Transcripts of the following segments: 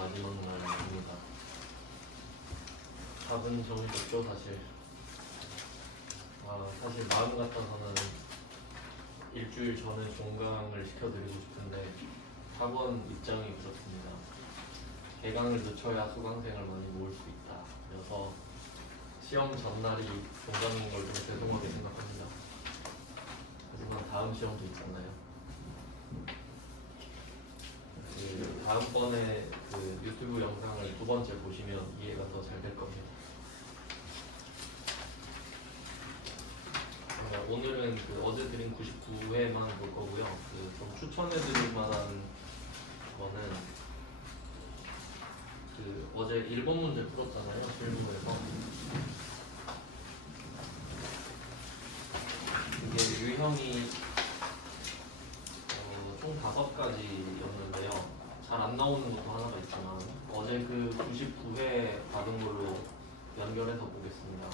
마지막 날입니다. 답은 정해졌죠 사실. 사실 마음 같아서는 일주일 전에 종강을 시켜드리고 싶은데 학원 입장이 그렇습니다. 개강을 늦춰야 수강생을 많이 모을 수 있다. 그래서 시험 전날이 종강인 걸 좀 죄송하게 생각합니다. 하지만 다음 시험도 있잖아요. 다음번에 그 유튜브 영상을 두 번째 보시면 이해가 더 잘 될 겁니다. 오늘은 그 어제 드린 99회만 볼 거고요. 좀 추천해드릴 만한 거는 어제 일본 문제 풀었잖아요. 실무에서. 이게 유형이 총 5가지였는데요. 잘 안 나오는 것도 하나가 있지만 어제 그 99회 받은 걸로 연결해서 보겠습니다.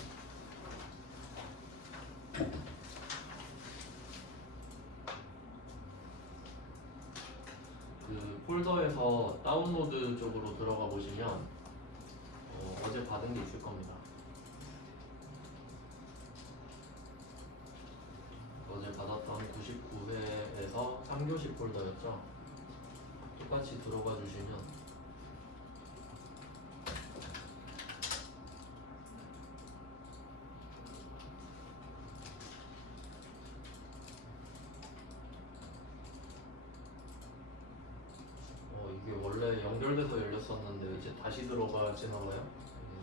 그 폴더에서 다운로드 쪽으로 들어가 보시면 어제 받은 게 있을 겁니다. 어제 받았던 99회에서 3교시 폴더였죠. 똑같이 들어가 주시면 이게 원래 연결돼서 열렸었는데 이제 다시 들어가시나 봐요.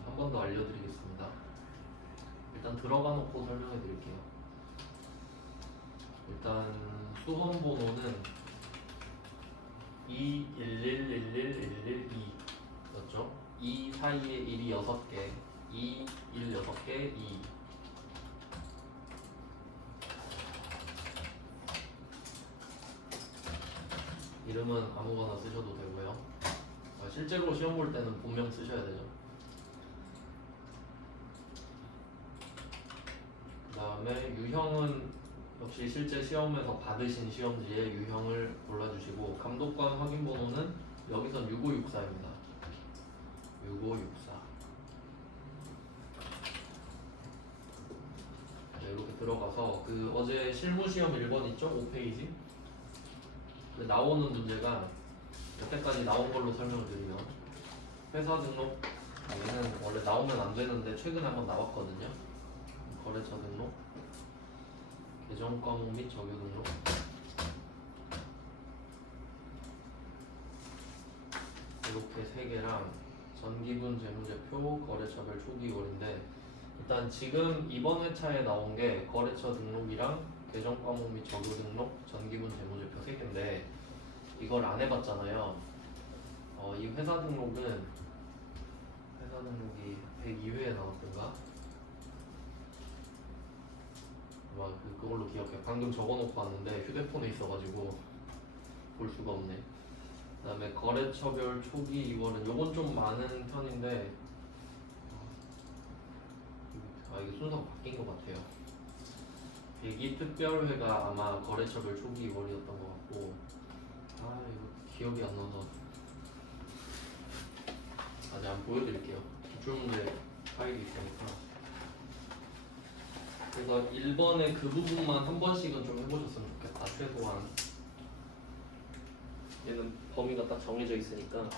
한 번 더 알려드리겠습니다. 일단 들어가 놓고 설명해 드릴게요. 일단 수험 번호는 2111111였죠. 2 사이에 1이 6개, 2, 1 6개, 2. 이름은 아무거나 쓰셔도 되고요. 실제로 시험 볼 때는 본명 쓰셔야 되죠. 그 다음에 유형은 역시 실제 시험에서 받으신 시험지에 유형을 골라주시고, 감독관 확인 번호는 여기선 6564입니다. 6564. 네, 이렇게 들어가서 어제 실무시험 1번 있죠? 5페이지. 나오는 문제가 여태까지 나온 걸로 설명을 드리면, 회사 등록, 얘는 원래 나오면 안 되는데 최근에 한번 나왔거든요. 거래처 등록, 계정 과목 및 적유 등록, 이렇게 3개랑 전기분 재무제표, 거래처별 초기월인데, 일단 지금 이번 회차에 나온 게 거래처 등록이랑 계정 과목 및 적유 등록, 전기분 재무제표 3개인데 이걸 안 해봤잖아요. 이 회사 등록이 102회에 나왔던가? 그걸로 기억해. 방금 적어놓고 왔는데 휴대폰에 있어가지고 볼 수가 없네. 그 다음에 거래처별 초기 2월은 요건 좀 많은 편인데, 이게 순서가 바뀐 것 같아요. 대기 특별회가 아마 거래처별 초기 2월이었던 것 같고, 이거 기억이 안 나서 아직 안 보여드릴게요. 기출문제 파일이 있으니까. 그래서 1번의 그 부분만 한 번씩은 좀 해보셨으면 좋겠다. 최소한 얘는 범위가 딱 정해져 있으니까.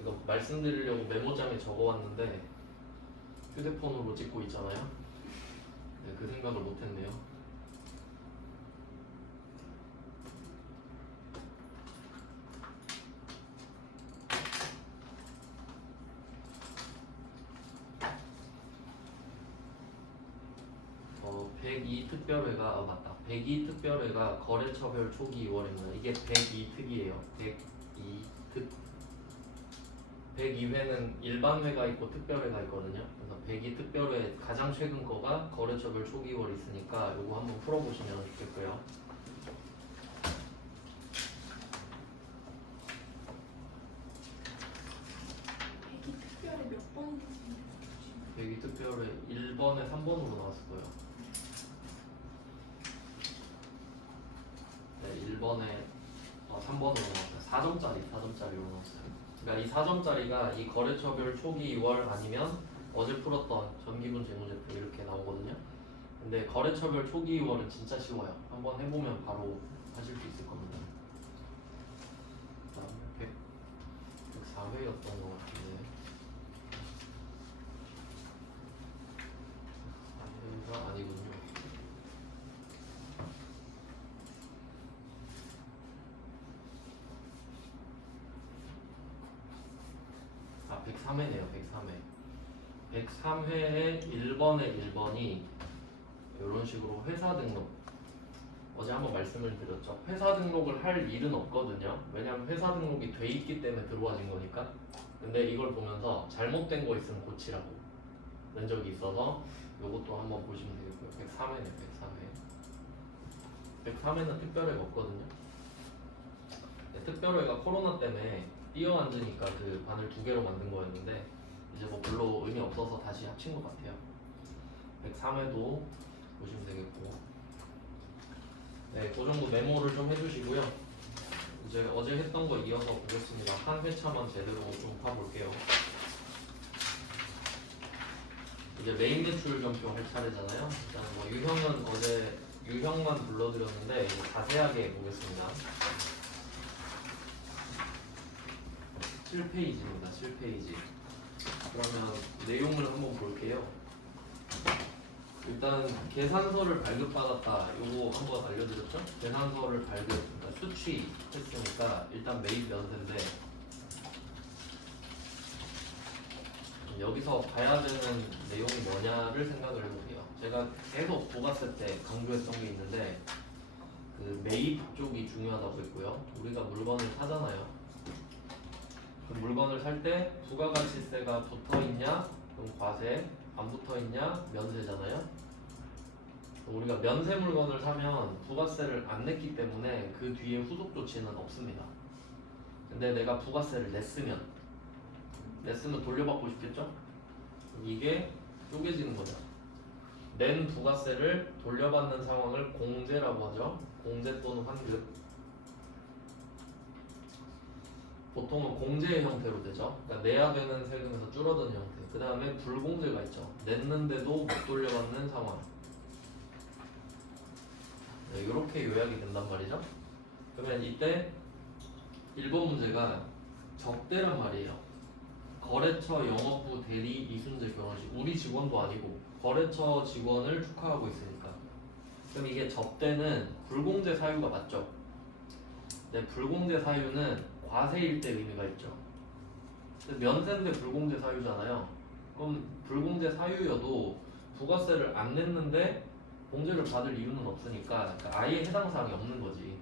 이거 말씀드리려고 메모장에 적어왔는데 휴대폰으로 찍고 있잖아요. 네, 그 생각을 못했네요. 특별회가 맞다. 102특별회가 거래처별 초기 2월입니다. 이게 102특이에요. 102특. 102회는 일반회가 있고 특별회가 있거든요. 그래서 102특별회 가장 최근 거가 거래처별 초기 2월이 있으니까 요거 한번 풀어보시면 좋겠고요. 특별히 몇 번? 102특별회 1번에 3번으로 나왔을 거예요. 네, 1번에 3번으로 나왔어요. 4점짜리로 나왔어요. 그러니까 이 4점짜리가 이 거래처별 초기 2월 아니면 어제 풀었던 전기분 재무제표 이렇게 나오거든요. 근데 거래처별 초기 2월은 진짜 쉬워요. 한번 해보면 바로 하실 수 있을 겁니다. 다음 104회였던 것 같은데 104회가 아니군요. 아 103회네요. 103회 103회의 1번의 1번이 이런 식으로 회사 등록 어제 한번 말씀을 드렸죠. 회사 등록을 할 일은 없거든요. 왜냐하면 회사 등록이 돼 있기 때문에 들어와진 거니까. 근데 이걸 보면서 잘못된 거 있으면 고치라고 면적이 있어서 이것도 한번 보시면 되겠고요. 103회네 103회 103회는 특별회가 없거든요. 특별회가 코로나 때문에 뛰어앉으니까 그 반을 2개로 만든 거였는데 이제 뭐 별로 의미 없어서 다시 합친 것 같아요. 103회도 보시면 되겠고, 네, 그 정도 메모를 좀 해주시고요. 이제 어제 했던 거 이어서 보겠습니다. 한 회차만 제대로 좀 파볼게요. 이제 메인 매출 점표 할 차례잖아요. 일단 뭐 유형은 어제 유형만 불러드렸는데 이제 자세하게 보겠습니다. 7페이지입니다. 7페이지. 그러면 내용을 한번 볼게요. 일단 계산서를 발급받았다. 요거 한번 알려드렸죠? 계산서를 발급, 그러니까 수취했으니까 일단 매입 면세인데 여기서 봐야 되는 내용이 뭐냐를 생각을 해보세요. 제가 계속 부가세 때 강조했던 게 있는데 그 매입 쪽이 중요하다고 했고요. 우리가 물건을 사잖아요. 그 물건을 살 때 부가가치세가 붙어있냐? 그럼 과세, 안 붙어있냐? 면세잖아요. 우리가 면세 물건을 사면 부가세를 안 냈기 때문에 그 뒤에 후속 조치는 없습니다. 근데 내가 부가세를 냈으면 돌려받고 싶겠죠? 이게 쪼개지는 거죠. 낸 부가세를 돌려받는 상황을 공제라고 하죠. 공제 또는 환급. 보통은 공제의 형태로 되죠. 그러니까 내야 되는 세금에서 줄어드는 형태. 그 다음에 불공제가 있죠. 냈는데도 못 돌려받는 상황. 네, 이렇게 요약이 된단 말이죠. 그러면 이때 1번 문제가 적대란 말이에요. 거래처 영업부 대리 이순재 결혼식. 우리 직원도 아니고 거래처 직원을 축하하고 있으니까. 그럼 이게 적대는 불공제 사유가 맞죠? 네, 불공제 사유는 과세일 때 의미가 있죠. 면세인데 불공제 사유잖아요. 그럼 불공제 사유여도 부가세를 안 냈는데 공제를 받을 이유는 없으니까 아예 해당 사항이 없는 거지.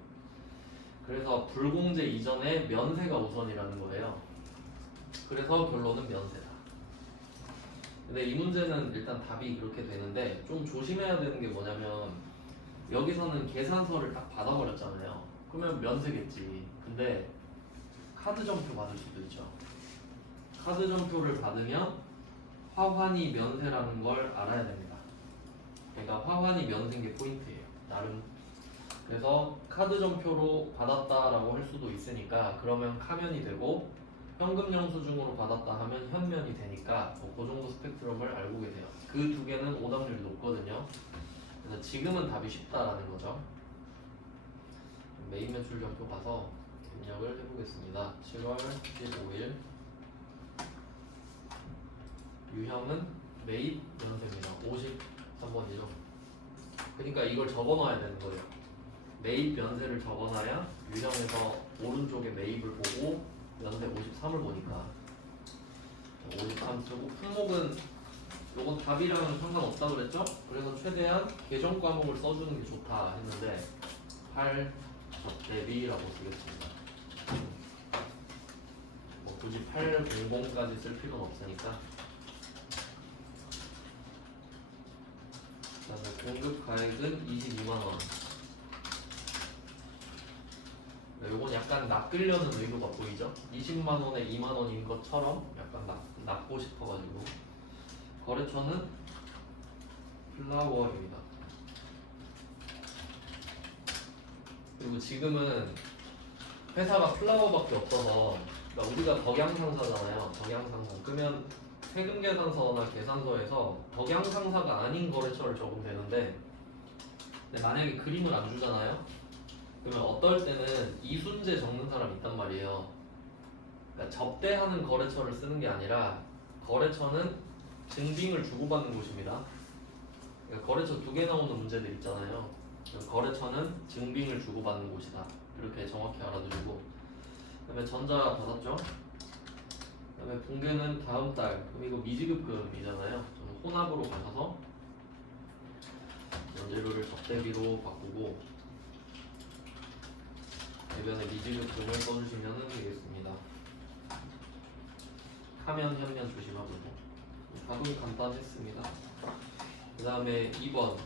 그래서 불공제 이전에 면세가 우선이라는 거예요. 그래서 결론은 면세다. 근데 이 문제는 일단 답이 그렇게 되는데 좀 조심해야 되는 게 뭐냐면 여기서는 계산서를 딱 받아버렸잖아요. 그러면 면세겠지. 근데 카드 점표 받을 수도 있죠. 카드 점표를 받으면 화환이 면세라는 걸 알아야 됩니다. 그러니까 화환이 면세인 게 포인트예요. 나름. 그래서 카드 점표로 받았다라고 할 수도 있으니까 그러면 카면이 되고 현금 영수증으로 받았다 하면 현면이 되니까 그 정도 스펙트럼을 알고 계세요. 그 두 개는 오답률이 높거든요. 그래서 지금은 답이 쉽다라는 거죠. 메인 매출 점표 가서 입력을 해보겠습니다. 7월 15일 유형은 매입 면세입니다. 53번이죠. 그러니까 이걸 적어놔야 되는 거예요. 매입 면세를 적어놔야 유형에서 오른쪽에 매입을 보고 면세 53을 보니까 53 쓰고 품목은 요건 답이랑은 상관없다 그랬죠? 그래서 최대한 계정 과목을 써주는 게 좋다 했는데 8 접대비라고 쓰겠습니다. 뭐 굳이 800까지 쓸 필요는 없으니까. 그다음에 공급 가액은 22만원. 요건 약간 낚으려는 의도가 보이죠? 20만원에 2만원인 것처럼 약간 낚고 싶어가지고. 거래처는 플라워입니다. 그리고 지금은 회사가 플라워밖에 없어서 그러니까 우리가 덕양상사잖아요. 덕양상사. 그러면 세금계산서나 계산서에서 덕양상사가 아닌 거래처를 적으면 되는데 근데 만약에 그림을 안 주잖아요. 그러면 어떨 때는 이순재 적는 사람이 있단 말이에요. 그러니까 접대하는 거래처를 쓰는 게 아니라 거래처는 증빙을 주고받는 곳입니다. 그러니까 거래처 2개 나오는 문제들 있잖아요. 거래처는 증빙을 주고받는 곳이다. 이렇게 정확히 알아두시고 그다음에 전자 받았죠? 그다음에 붕괴는 다음 달. 그럼 이거 미지급금이잖아요. 저는 혼합으로 가셔서 연재료를 적대비로 바꾸고 대변에 미지급금을 써주시면 되겠습니다. 하면 현면 조심하고 답은 간단했습니다. 그 다음에 2번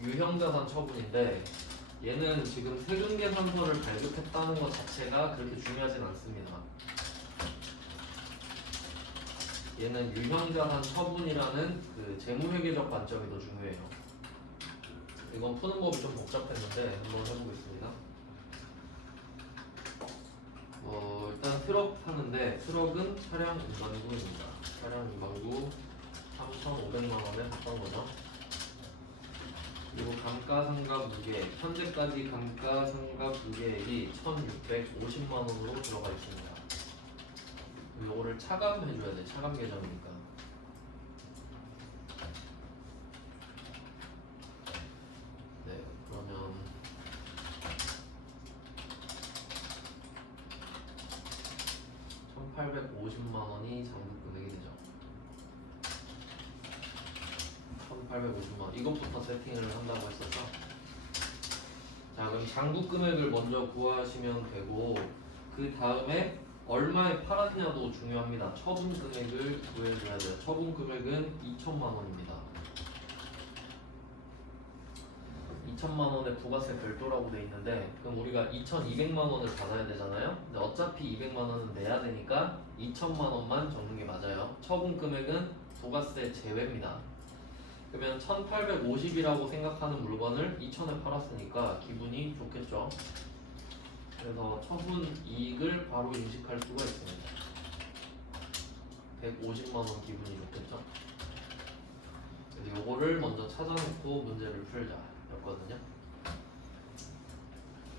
유형자산 처분인데 얘는 지금 세금계산서를 발급했다는 것 자체가 그렇게 중요하진 않습니다. 얘는 유형자산 처분이라는 그 재무회계적 관점이 더 중요해요. 이건 푸는 법이 좀 복잡했는데 한번 해보겠습니다. 일단 트럭 타는데 트럭은 차량 운반구입니다. 차량 운반구 3,500만 원에 했던 거죠. 그리고 감가상각 무게액 현재까지 감가상각 무게액이 1,650만 원으로 들어가 있습니다. 요거를 차감해줘야 돼. 차감 계정이니까. 네, 그러면 1,850만 원이 장부 금액이 되죠. 1,850만 원. 이것부터 세팅을 한다고 했었죠. 자, 그럼 장부 금액을 먼저 구하시면 되고 그 다음에 얼마에 팔았냐도 중요합니다. 처분 금액을 구해줘야 돼요. 처분 금액은 2천만 원입니다. 2천만 원에 부가세 별도라고 돼 있는데 그럼 우리가 2,200만 원을 받아야 되잖아요. 근데 어차피 200만 원은 내야 되니까 2천만 원만 적는 게 맞아요. 처분 금액은 부가세 제외입니다. 그러면 1,850이라고 생각하는 물건을 2천에 팔았으니까 기분이 좋겠죠. 그래서 처분 이익을 바로 인식할 수가 있습니다. 150만 원 기분이 좋겠죠. 그래서 요거를 먼저 찾아놓고 문제를 풀자 였거든요.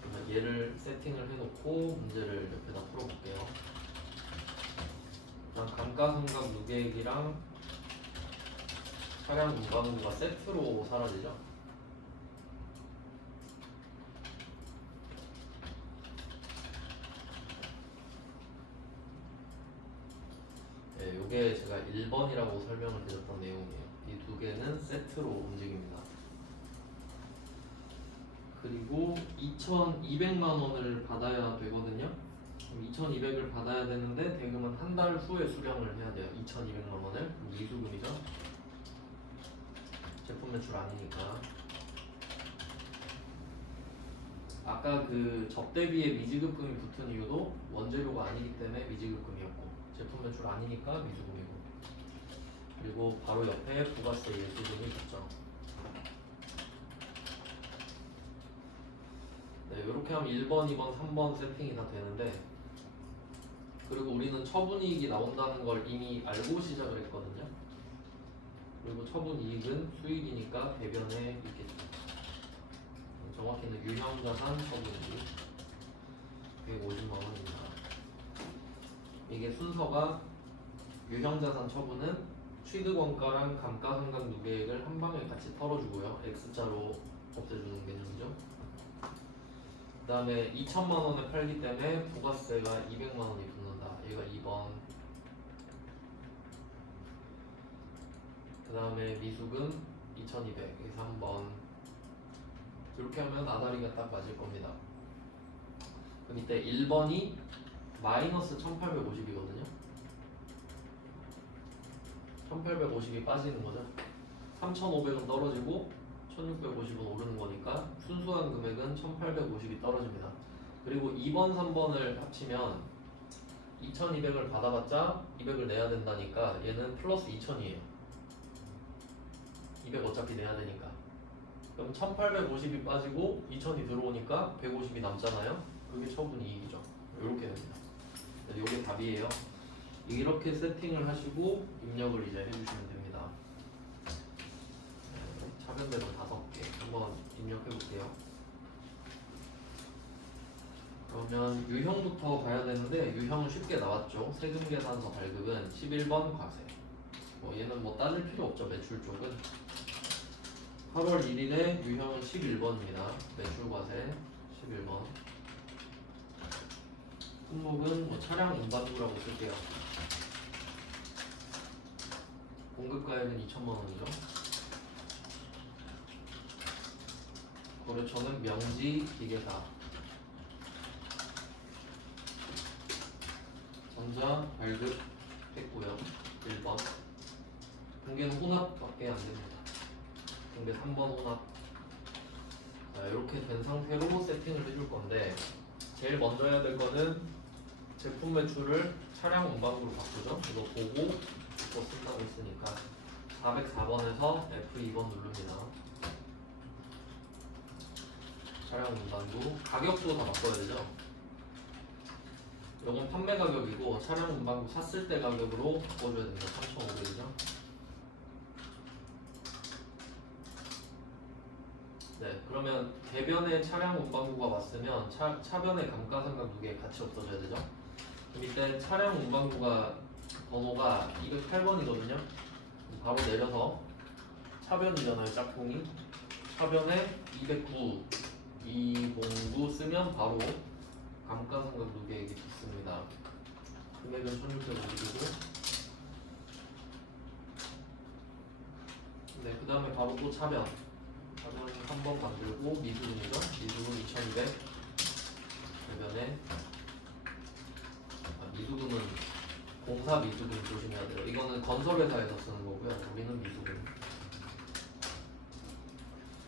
그러면 얘를 세팅을 해놓고 문제를 옆에다 풀어볼게요. 일단 감가상각 무계획이랑 차량 운반구가 세트로 사라지죠. 네, 요게 제가 1번이라고 설명을 드렸던 내용이에요. 이 두 개는 세트로 움직입니다. 그리고 2,200만 원을 받아야 되거든요. 그럼 2,200을 받아야 되는데 대금은 한 달 후에 수령을 해야 돼요. 2,200만 원을 미수금이죠. 제품 매출 아니니까. 아까 그 접대비에 미지급금이 붙은 이유도 원재료가 아니기 때문에 미지급금이었고 제품 매출 아니니까 미수금이고 그리고 바로 옆에 부가세 예수금이 있죠. 네, 이렇게 하면 1번, 2번, 3번 세팅이 다 되는데 그리고 우리는 처분이익이 나온다는 걸 이미 알고 시작을 했거든요. 그리고 처분이익은 수익이니까 대변에 있겠죠. 정확히는 유형자산 처분이익 150만 원입니다. 이게 순서가 유형자산 처분은 취득원가랑 감가상각 누계액을 한 방에 같이 털어주고요. X자로 없애주는 개념이죠. 그 다음에 2천만 원에 팔기 때문에 부가세가 200만 원이 붙는다. 얘가 2번. 그 다음에 미수금 2,200. 이게 3번. 이렇게 하면 아다리가 딱 맞을 겁니다. 그럼 이때 1번이 마이너스 1,850이거든요. 1,850이 빠지는 거죠. 3,500은 떨어지고 1,650은 오르는 거니까 순수한 금액은 1,850이 떨어집니다. 그리고 2번, 3번을 합치면 2,200을 받아봤자 200을 내야 된다니까 얘는 플러스 2,000이에요. 200 어차피 내야 되니까. 그럼 1,850이 빠지고 2,000이 들어오니까 150이 남잖아요. 그게 처분 이익이죠. 이렇게 됩니다. 이게 답이에요. 이렇게 세팅을 하시고 입력을 이제 해주시면 됩니다. 차변대로 5개 한번 입력해 볼게요. 그러면 유형부터 봐야 되는데 유형은 쉽게 나왔죠. 세금계산서 발급은 11번 과세. 얘는 뭐 따질 필요 없죠. 매출 쪽은 8월 1일에 유형은 11번입니다. 매출 과세 11번. 품목은 뭐 차량 운반부라고 쓸게요. 공급가액은 2천만 원이죠. 거래처는 명지 기계사. 전자 발급 했고요. 1번. 공개는 혼합밖에 안 됩니다. 공개 3번 혼합. 자, 이렇게 된 상태로 세팅을 해줄 건데 제일 먼저 해야 될 거는 제품 매출을 차량 운반부로 바꾸죠. 이거 보고 이거 쓴다고 했으니까 404번에서 F2번 누릅니다. 차량 운반부 가격도 다 바꿔야 되죠. 이건 판매 가격이고 차량 운반부 샀을 때 가격으로 바꿔줘야 됩니다. 3,500이죠. 네, 그러면 대변에 차량 운반부가 왔으면 차변의 감가상각 두개 같이 없어져야 되죠. 그럼 이때 차량 운반부가 번호가 208번이거든요. 바로 내려서 차변이잖아요. 짝꿍이 차변에 209 209 쓰면 바로 감가상각 누계액이 붙습니다. 금액은 1,650이고 네, 그 다음에 바로 또 차변 3번 만들고 미수금이죠. 미수금 2,200 대변에 미수금은 공사 미수금 조심해야 돼요. 이거는 건설회사에서 쓰는 거고요. 우리는 미수금.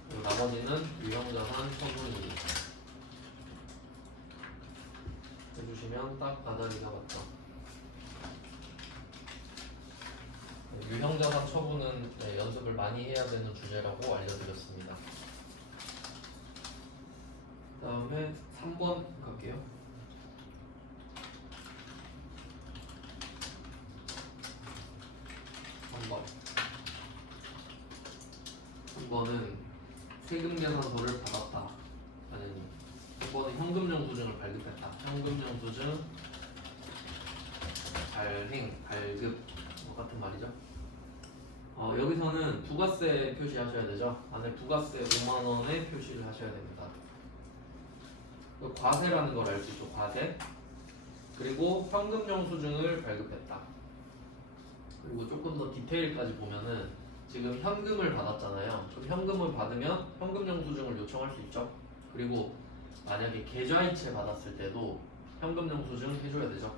그리고 나머지는 유형자산 처분이 해주시면 딱 아다리가 맞죠. 유형자산 처분은 연습을 많이 해야 되는 주제라고 알려드렸습니다. 그 다음에 3번 갈게요. 3번은 세금계산서를 받았다. 3번은 현금영수증을 발급했다. 현금영수증 발행, 발급 같은 말이죠. 여기서는 부가세 표시하셔야 되죠. 안에 부가세 5만 원의 표시를 하셔야 됩니다. 과세라는 걸 알 수 있죠. 과세. 그리고 현금영수증을 발급했다. 그리고 조금 더 디테일까지 보면은 지금 현금을 받았잖아요. 그럼 현금을 받으면 현금영수증을 요청할 수 있죠. 그리고 만약에 계좌이체 받았을 때도 현금영수증 해줘야 되죠.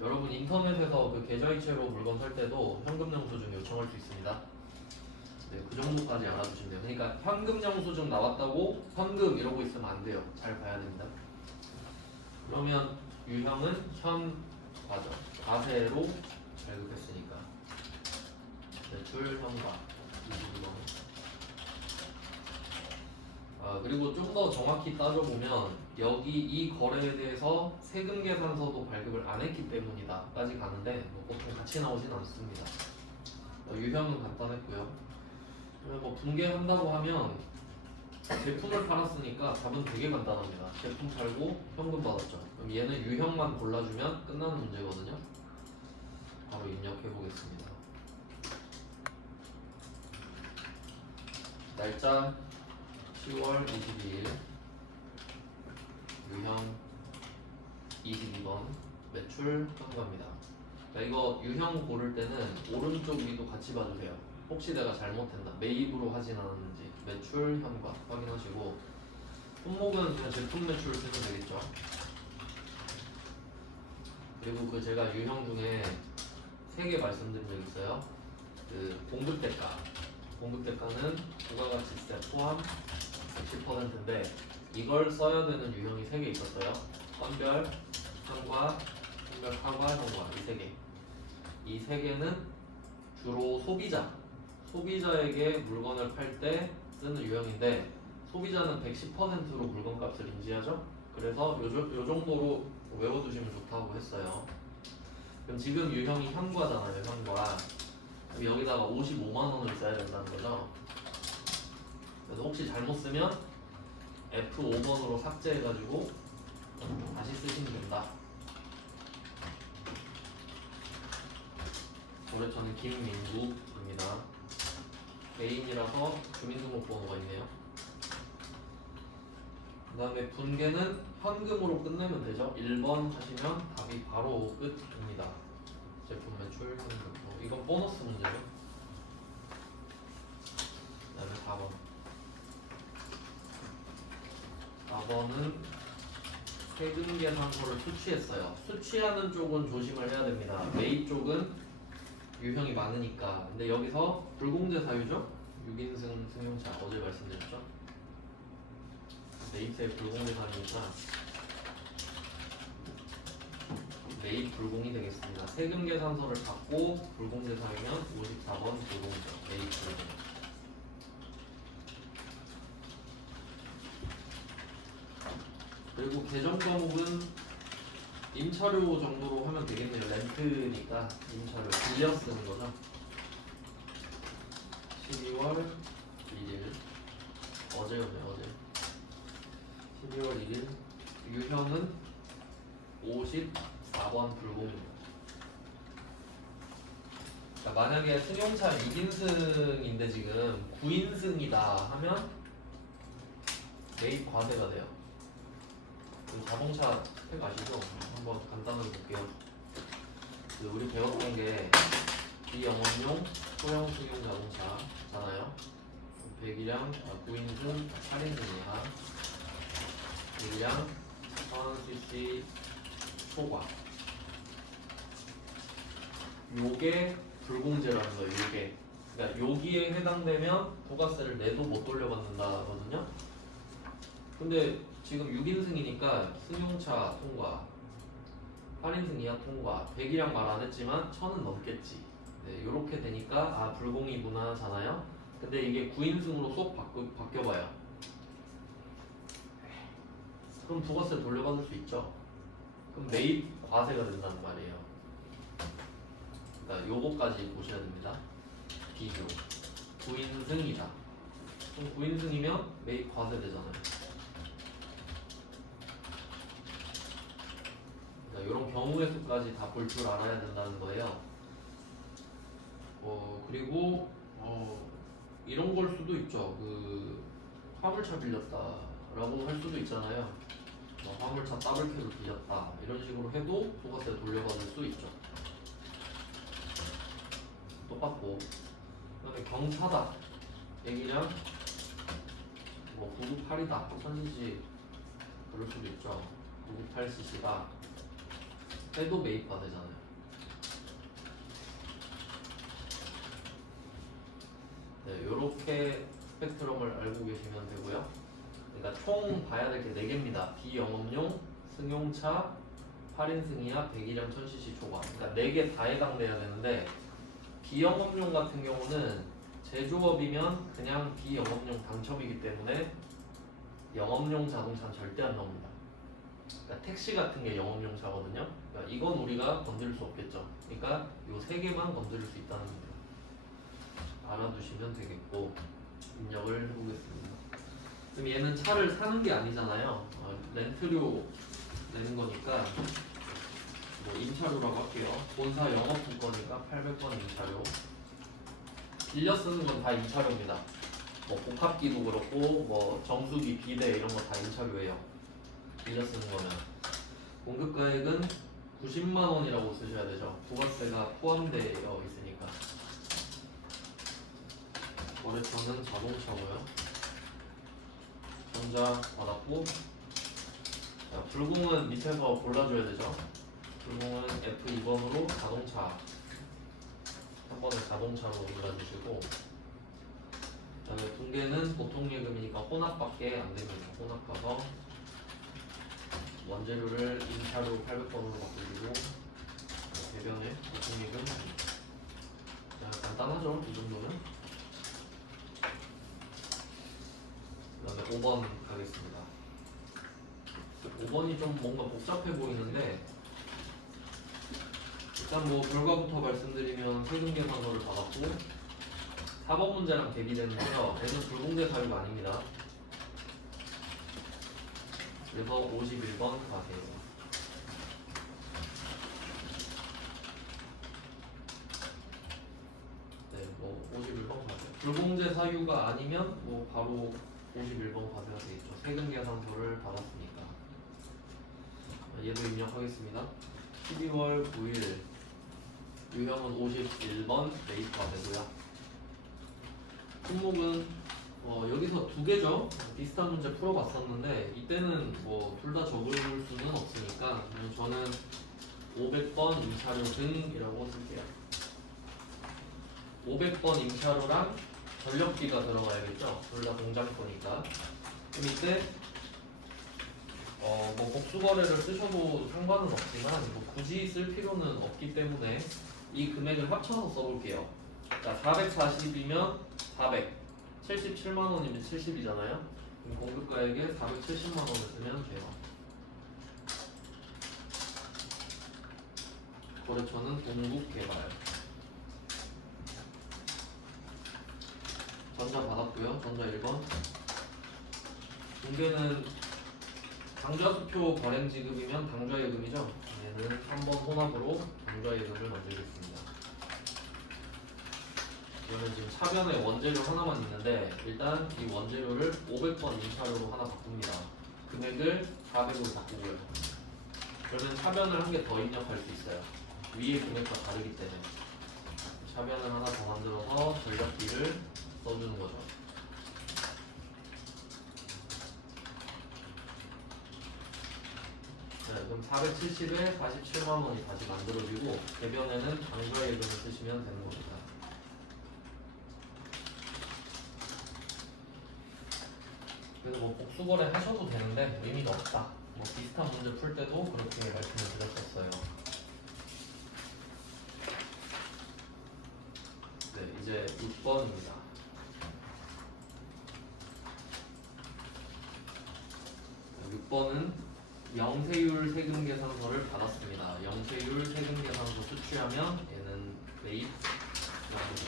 여러분 인터넷에서 그 계좌이체로 물건 살 때도 현금영수증 요청할 수 있습니다. 네, 그 정도까지 알아두시면 돼요. 그러니까 현금영수증 나왔다고 현금 이러고 있으면 안 돼요. 잘 봐야 됩니다. 그러면 유형은 현과죠. 과세로 발급했으니까 매출 현과 22번. 그리고 좀 더 정확히 따져보면 여기 이 거래에 대해서 세금계산서도 발급을 안 했기 때문이다 까지 가는데 보통 같이 나오진 않습니다. 유형은 간단했고요. 뭐 분개한다고 하면 제품을 팔았으니까 답은 되게 간단합니다. 제품 팔고 현금 받았죠. 그럼 얘는 유형만 골라주면 끝나는 문제거든요. 바로 입력해 보겠습니다. 날짜 10월 22일 유형 22번 매출 현과입니다. 이거 유형 고를 때는 오른쪽 위도 같이 봐주세요. 혹시 내가 잘못했나 매입으로 하진 않았는지 매출 현과 확인하시고 품목은 그냥 제품 매출 쓰면 되겠죠. 그리고 그 제가 유형 중에 3개 말씀드린 적 있어요. 그 공급대가 공급대가는 부가가치세 포함 10%인데 이걸 써야 되는 유형이 3개 있었어요. 선별, 현과, 선별 하과, 현과 이 3개. 이 3개는 주로 소비자에게 물건을 팔 때 쓰는 유형인데 소비자는 110%로 물건값을 인지하죠. 그래서 요 정도로 외워두시면 좋다고 했어요. 그럼 지금 유형이 현과잖아요. 현과. 그럼 여기다가 55만 원을 써야 된다는 거죠. 그래서 혹시 잘못 쓰면 F5번으로 삭제해가지고 다시 쓰시면 된다. 올해 저는 김민구입니다. 개인이라서 주민등록번호가 있네요. 그 다음에 분계는 현금으로 끝내면 되죠. 1번 하시면 답이 바로 끝입니다. 제품 매출 현금. 이건 보너스 문제죠. 그 다음에 4번. 4번은 세금 계산서를 수취했어요. 수취하는 쪽은 조심을 해야 됩니다. 매입 쪽은 유형이 많으니까. 근데 여기서 불공제 사유죠? 6인승 승용차 어제 말씀드렸죠? 매입세 불공제 사유니까 매입 불공이 되겠습니다. 세금 계산서를 받고 불공제 사유면 54번 불공제 매입 불공. 그리고 개정 과목은 임차료 정도로 하면 되겠네요. 렌트니까 임차료 빌려 쓰는 거죠. 12월 1일 어제였네요. 어제 12월 1일 유형은 54번 불공입니다. 그러니까 만약에 승용차 2인승인데 지금 9인승이다 하면 매입 과세가 돼요. 그럼 자동차 스펙 아시죠? 한번 간단하게 볼게요. 우리 배웠던 게 비영업용 소형 승용 자동차잖아요. 배기량 9인승 8인승 이하, 배기량 1000cc 초과. 요게 불공제라는 거예요. 요게. 그러니까 여기에 해당되면 부가세를 내도 못 돌려받는다거든요. 근데 지금 6인승이니까 승용차 통과, 8인승 이하 통과, 100이랑 말 안 했지만 1000은 넘겠지. 네, 요렇게 되니까 아 불공이구나 잖아요. 근데 이게 9인승으로 쏙 바뀌어봐요. 그럼 부가세 돌려받을 수 있죠. 그럼 매입 과세가 된다는 말이에요. 그러니까 요거까지 보셔야 됩니다. 비교 9인승이다. 그럼 9인승이면 매입 과세 되잖아요. 이런 경우의 수까지 다 볼 줄 알아야 된다는 거예요. 그리고 이런 걸 수도 있죠. 화물차 빌렸다라고 할 수도 있잖아요. 화물차 더블캐로 빌렸다 이런 식으로 해도 부가세 돌려받을 수 있죠. 똑같고. 그다음에 경차다. 얘기량 998이다. 1000cc 그럴 수도 있죠. 998cc다. 해도 매입 과세잖아요. 네, 요렇게 스펙트럼을 알고 계시면 되고요. 그러니까 총 봐야 될 게 4개입니다. 비영업용, 승용차, 8인승 이하, 배기량 1000cc 초과. 그러니까 4개 다 해당돼야 되는데 비영업용 같은 경우는 제조업이면 그냥 비영업용 당첨이기 때문에 영업용 자동차는 절대 안 나옵니다. 그러니까 택시 같은 게 영업용 차거든요. 그러니까 이건 우리가 건드릴 수 없겠죠. 그러니까 요 3개만 건드릴 수 있다는 겁니다. 알아두시면 되겠고 입력을 해보겠습니다. 그럼 얘는 차를 사는 게 아니잖아요. 렌트료 내는 거니까 임차료라고 할게요. 본사 영업부거니까 800번 임차료. 빌려 쓰는 건 다 임차료입니다. 복합기도 그렇고 정수기, 비대 이런 거 다 임차료예요. 빌려 쓰는 거면. 공급가액은 90만 원이라고 쓰셔야 되죠. 부가세가 포함되어 있으니까. 거래처는 자동차고요. 전자 받았고. 자, 불공은 밑에서 골라줘야 되죠. 불공은 F2번으로 자동차. 한 번에 자동차로 골라주시고. 그 다음에 분계는 보통예금이니까 혼합밖에 안 됩니다. 혼합 가서 원재료를 임차료 800번으로 바꾸고 대변에 보통예금. 자, 간단하죠? 이 정도는. 그 다음에 5번 가겠습니다. 5번이 좀 뭔가 복잡해 보이는데 일단 뭐 결과부터 말씀드리면 세금 계산서를 받았고 4번 문제랑 대비되는데요. 얘는 불공제 사유가 아닙니다. 그래서 51번 가세요. 네, 뭐 51번 가세요. 불공제 사유가 아니면 뭐 바로 51번 가세요 되겠죠. 세금 계산서를 받았으니까. 얘도 입력하겠습니다. 12월 9일 유형은 51번 메이커가 되고요. 품목은 여기서 두 개죠. 비슷한 문제 풀어봤었는데 이때는 뭐 둘 다 적을 수는 없으니까 저는 500번 임차료 등이라고 쓸게요. 500번 임차료랑 전력비가 들어가야겠죠. 둘 다 공장거니까. 그럼 이때 뭐 복수거래를 쓰셔도 상관은 없지만 뭐 굳이 쓸 필요는 없기 때문에 이 금액을 합쳐서 써볼게요. 자, 440이면 400, 77만 원이면 70이잖아요. 그럼 공급가액에 470만 원을 쓰면 돼요. 거래처는 동국개발. 전자 받았고요. 전자 1번. 공개는 당좌수표 발행지급이면 당좌예금이죠. 얘는 3번 혼합으로 당좌예금을 만들겠습니다. 이거는 지금 차변에 원재료 하나만 있는데 일단 이 원재료를 500번 임차료로 하나 바꿉니다. 금액을 400으로 바꾸고요. 그러면 차변을 한 개 더 입력할 수 있어요. 위의 금액과 다르기 때문에 차변을 하나 더 만들어서 전력비를 써주는 거죠. 네, 그럼 470에 47만 원이 다시 만들어지고 대변에는 당좌예금을 쓰시면 되는 겁니다. 그래서 뭐 복수거래 하셔도 되는데 의미가 없다. 뭐 비슷한 문제 풀 때도 그렇게 말씀을 드렸었어요. 네, 이제 6번입니다. 6번은 영세율 세금 계산서를 받았습니다. 영세율 세금 계산서 수취하면 얘는 매입 영세.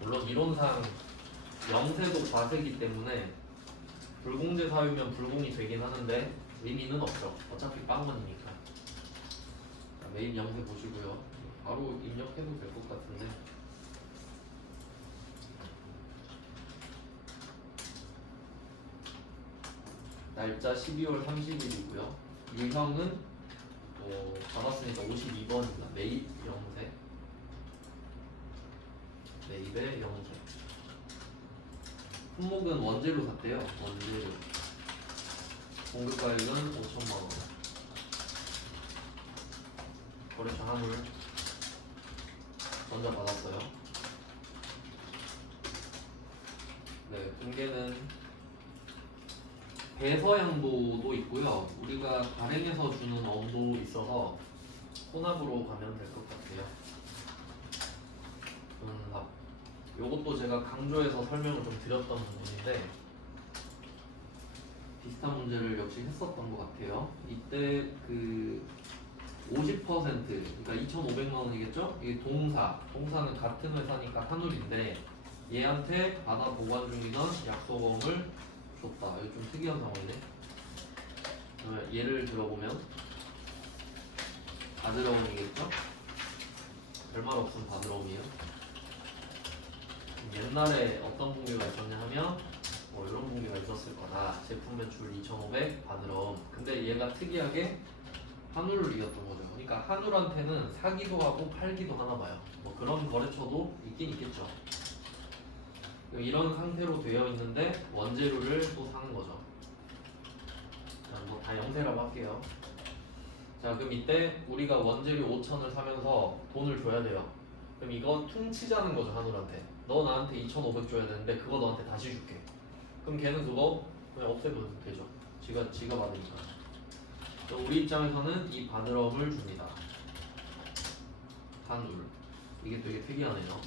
물론 이론상 영세도 과세기 때문에 불공제 사유면 불공이 되긴 하는데 의미는 없죠. 어차피 빵원이니까. 자, 매입 영세 보시고요. 바로 입력해도 될 것 같은데. 날짜 12월 30일이고요. 유형은 받았으니까 52번입니다. 매입 영세. 매입의 영세. 품목은 원재료 샀대요. 원재료. 공급가액은 5천만 원. 거래처 화물 전자 받았어요. 네, 공개는 배서양도도 있고요. 우리가 발행해서 주는 엄도 있어서 혼합으로 가면 될 것 같아요. 혼합. 요것도 제가 강조해서 설명을 좀 드렸던 부분인데 비슷한 문제를 역시 했었던 것 같아요. 이때 그 50% 그러니까 2,500만 원이겠죠? 이게 동사는 같은 회사니까 한울인데 얘한테 받아 보관 중이던 약소금을 줬다. 이거 좀 특이한 상황이네. 그러면 예를 들어보면 바드러움이겠죠? 별말 없으면 바드러움이에요. 옛날에 어떤 공개가 있었냐 하면 이런 공개가 있었을 거다. 제품 매출 2,500 바드러움. 근데 얘가 특이하게 한울을 이겼던 거죠. 그러니까 한울한테는 사기도 하고 팔기도 하나 봐요. 뭐 그런 거래처도 있긴 있겠죠. 이런 상태로 되어 있는데 원재료를 또 사는 거죠. 뭐 다 영세라고 할게요. 자, 그럼 이때 우리가 원재료 5,000을 사면서 돈을 줘야 돼요. 그럼 이거 퉁치자는 거죠, 한울한테. 너 나한테 2,500 줘야 되는데 그거 너한테 다시 줄게. 그럼 걔는 그거 그냥 없애면 되죠. 지가 받으니까. 우리 입장에서는 이 바드럼을 줍니다. 한울. 이게 되게 특이하네요.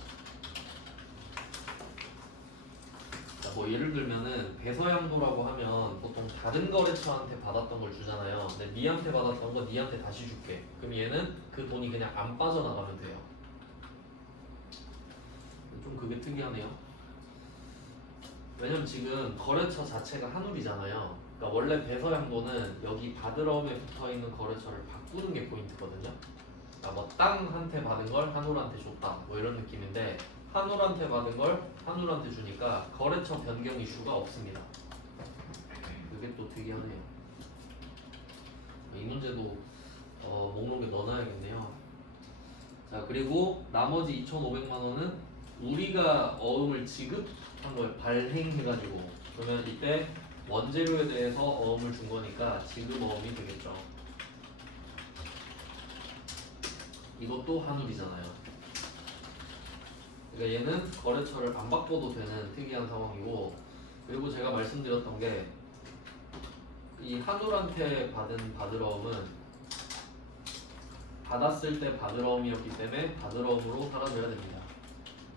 자, 뭐 예를 들면은 배서양도라고 하면 보통 다른 거래처한테 받았던 걸 주잖아요. 근데 니한테 받았던 거 니한테 다시 줄게. 그럼 얘는 그 돈이 그냥 안 빠져나가면 돼요. 좀 그게 특이하네요. 왜냐면 지금 거래처 자체가 한울이잖아요. 그러니까 원래 배서양도는 여기 바드럼에 붙어있는 거래처를 바꾸는 게 포인트거든요. 그러니까 뭐 땅한테 받은 걸 한울한테 줬다 뭐 이런 느낌인데 한울한테 받은 걸 한울한테 주니까 거래처 변경 이슈가 없습니다. 그게 또 특이하네요. 이 문제도 목록에 넣어놔야겠네요. 자, 그리고 나머지 2,500만 원은 우리가 어음을 지급한 거예요. 발행해가지고. 그러면 이때 원재료에 대해서 어음을 준 거니까 지급 어음이 되겠죠. 이것도 한울이잖아요. 그러니까 얘는 거래처를 안 바꿔도 되는 특이한 상황이고, 그리고 제가 말씀드렸던 게 이 한울한테 받은 바드러움은 받았을 때 바드러움이었기 때문에 바드러움으로 사라져야 됩니다.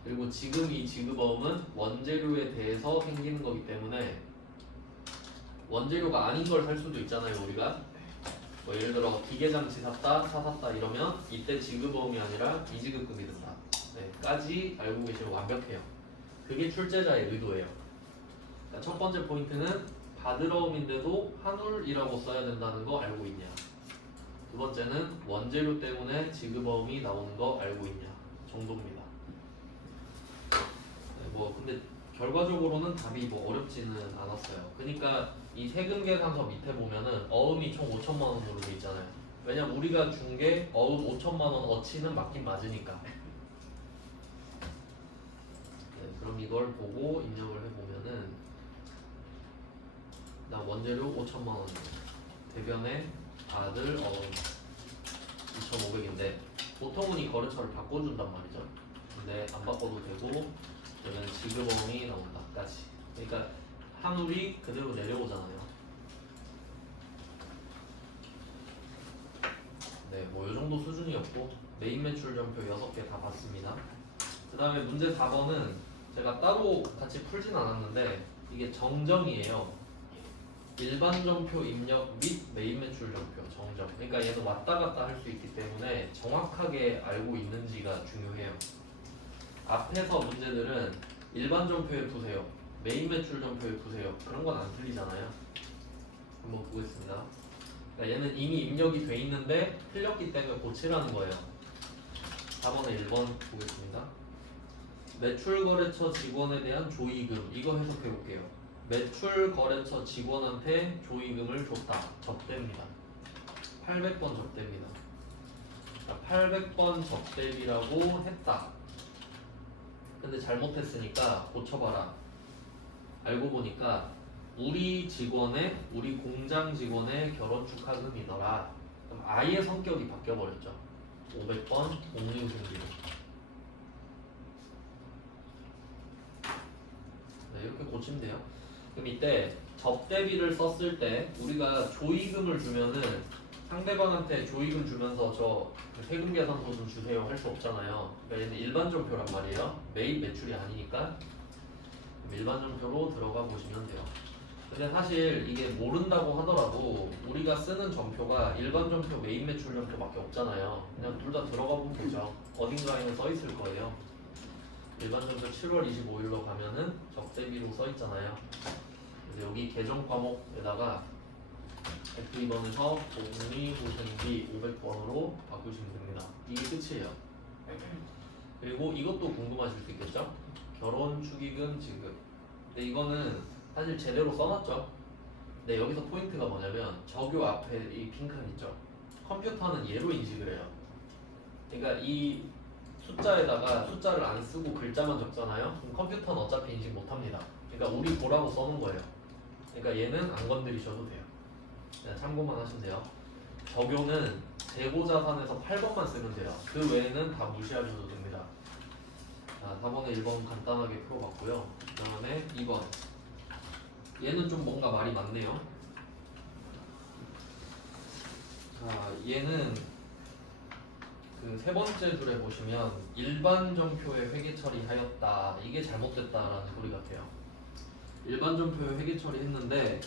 그리고 지금 이 지급어음은 원재료에 대해서 생기는 거기 때문에 원재료가 아닌 걸 살 수도 있잖아요. 우리가 뭐 예를 들어 기계장치 샀다, 차 샀다 이러면 이때 지급어음이 아니라 이지급금이 된다. 네, 까지 알고 계시면 완벽해요. 그게 출제자의 의도예요. 그러니까 첫 번째 포인트는 바드러움인데도 한울이라고 써야 된다는 거 알고 있냐. 두 번째는 원재료 때문에 지급어음이 나오는 거 알고 있냐 정도입니다. 네, 뭐 근데 결과적으로는 답이 뭐 어렵지는 않았어요. 그러니까 이 세금 계산서 밑에 보면은 어음이 총 5천만 원으로 돼 있잖아요. 왜냐면 우리가 준 게 어음 5천만 원 어치는 맞긴 맞으니까. 네, 그럼 이걸 보고 입력을 해보면은 나 원재료 5천만 원, 대변에 아들 어음 2,500인데 보통은 이 거래처를 바꿔준단 말이죠. 근데 안 바꿔도 되고 그러면 지급어음이 나온다까지. 그러니까 한울이 그대로 내려오잖아요. 네, 뭐 이 정도 수준이었고 메인 매출 전표 6개 다 봤습니다. 그 다음에 문제 4번은 제가 따로 같이 풀진 않았는데 이게 정정이에요. 일반 전표 입력 및 메인 매출 전표 정정. 그러니까 얘도 왔다 갔다 할 수 있기 때문에 정확하게 알고 있는지가 중요해요. 앞에서 문제들은 일반 전표에 푸세요, 메인 매출 전표에 푸세요, 그런 건 안 틀리잖아요. 한번 보겠습니다. 그러니까 얘는 이미 입력이 돼 있는데 틀렸기 때문에 고치라는 거예요. 4번에 1번 보겠습니다. 매출 거래처 직원에 대한 조의금, 이거 해석해 볼게요. 매출 거래처 직원한테 조의금을 줬다. 접대입니다. 800번 접대입니다. 800번 접대비라고 했다. 근데 잘못했으니까 고쳐봐라. 알고 보니까 우리 직원의, 우리 공장 직원의 결혼 축하금이더라. 그럼 아예 성격이 바뀌어버렸죠. 500번 옥류승비로. 네, 이렇게 고치면 돼요. 그럼 이때 접대비를 썼을 때 우리가 조의금을 주면은 상대방한테 조의금 주면서 저 세금 계산서 좀 주세요 할 수 없잖아요. 그러니까 얘는 일반 전표란 말이에요. 매입 매출이 아니니까 일반 전표로 들어가 보시면 돼요. 근데 사실 이게 모른다고 하더라도 우리가 쓰는 전표가 일반 전표, 메인 매출 전표밖에 없잖아요. 그냥 둘 다 들어가 보면 되죠. 어딘가에는 써 있을 거예요. 일반 전표 7월 25일로 가면은 적대비로 써 있잖아요. 그래서 여기 계정 과목에다가 F2번에서 복리후생비 500번으로 바꾸시면 됩니다. 이게 끝이에요. 그리고 이것도 궁금하실 수 있겠죠? 결혼 축의금 지급. 근데 이거는 사실 제대로 써놨죠. 근데 여기서 포인트가 뭐냐면 적요 앞에 이 빈칸 있죠? 컴퓨터는 얘로 인식을 해요. 그러니까 이 숫자에다가 숫자를 안 쓰고 글자만 적잖아요. 그럼 컴퓨터는 어차피 인식 못합니다. 그러니까 우리 보라고 써놓은 거예요. 그러니까 얘는 안 건드리셔도 돼요. 그냥 참고만 하시면 돼요. 적용은 재고자산에서 8번만 쓰면 돼요. 그 외에는 다 무시하셔도 됩니다. 자, 4번에 1번 간단하게 풀어봤고요. 그 다음에 2번. 얘는 좀 뭔가 말이 많네요. 자, 얘는 그 세 번째 줄에 보시면 일반 전표에 회계 처리하였다. 이게 잘못됐다라는 소리 같아요. 일반 전표 회계 처리했는데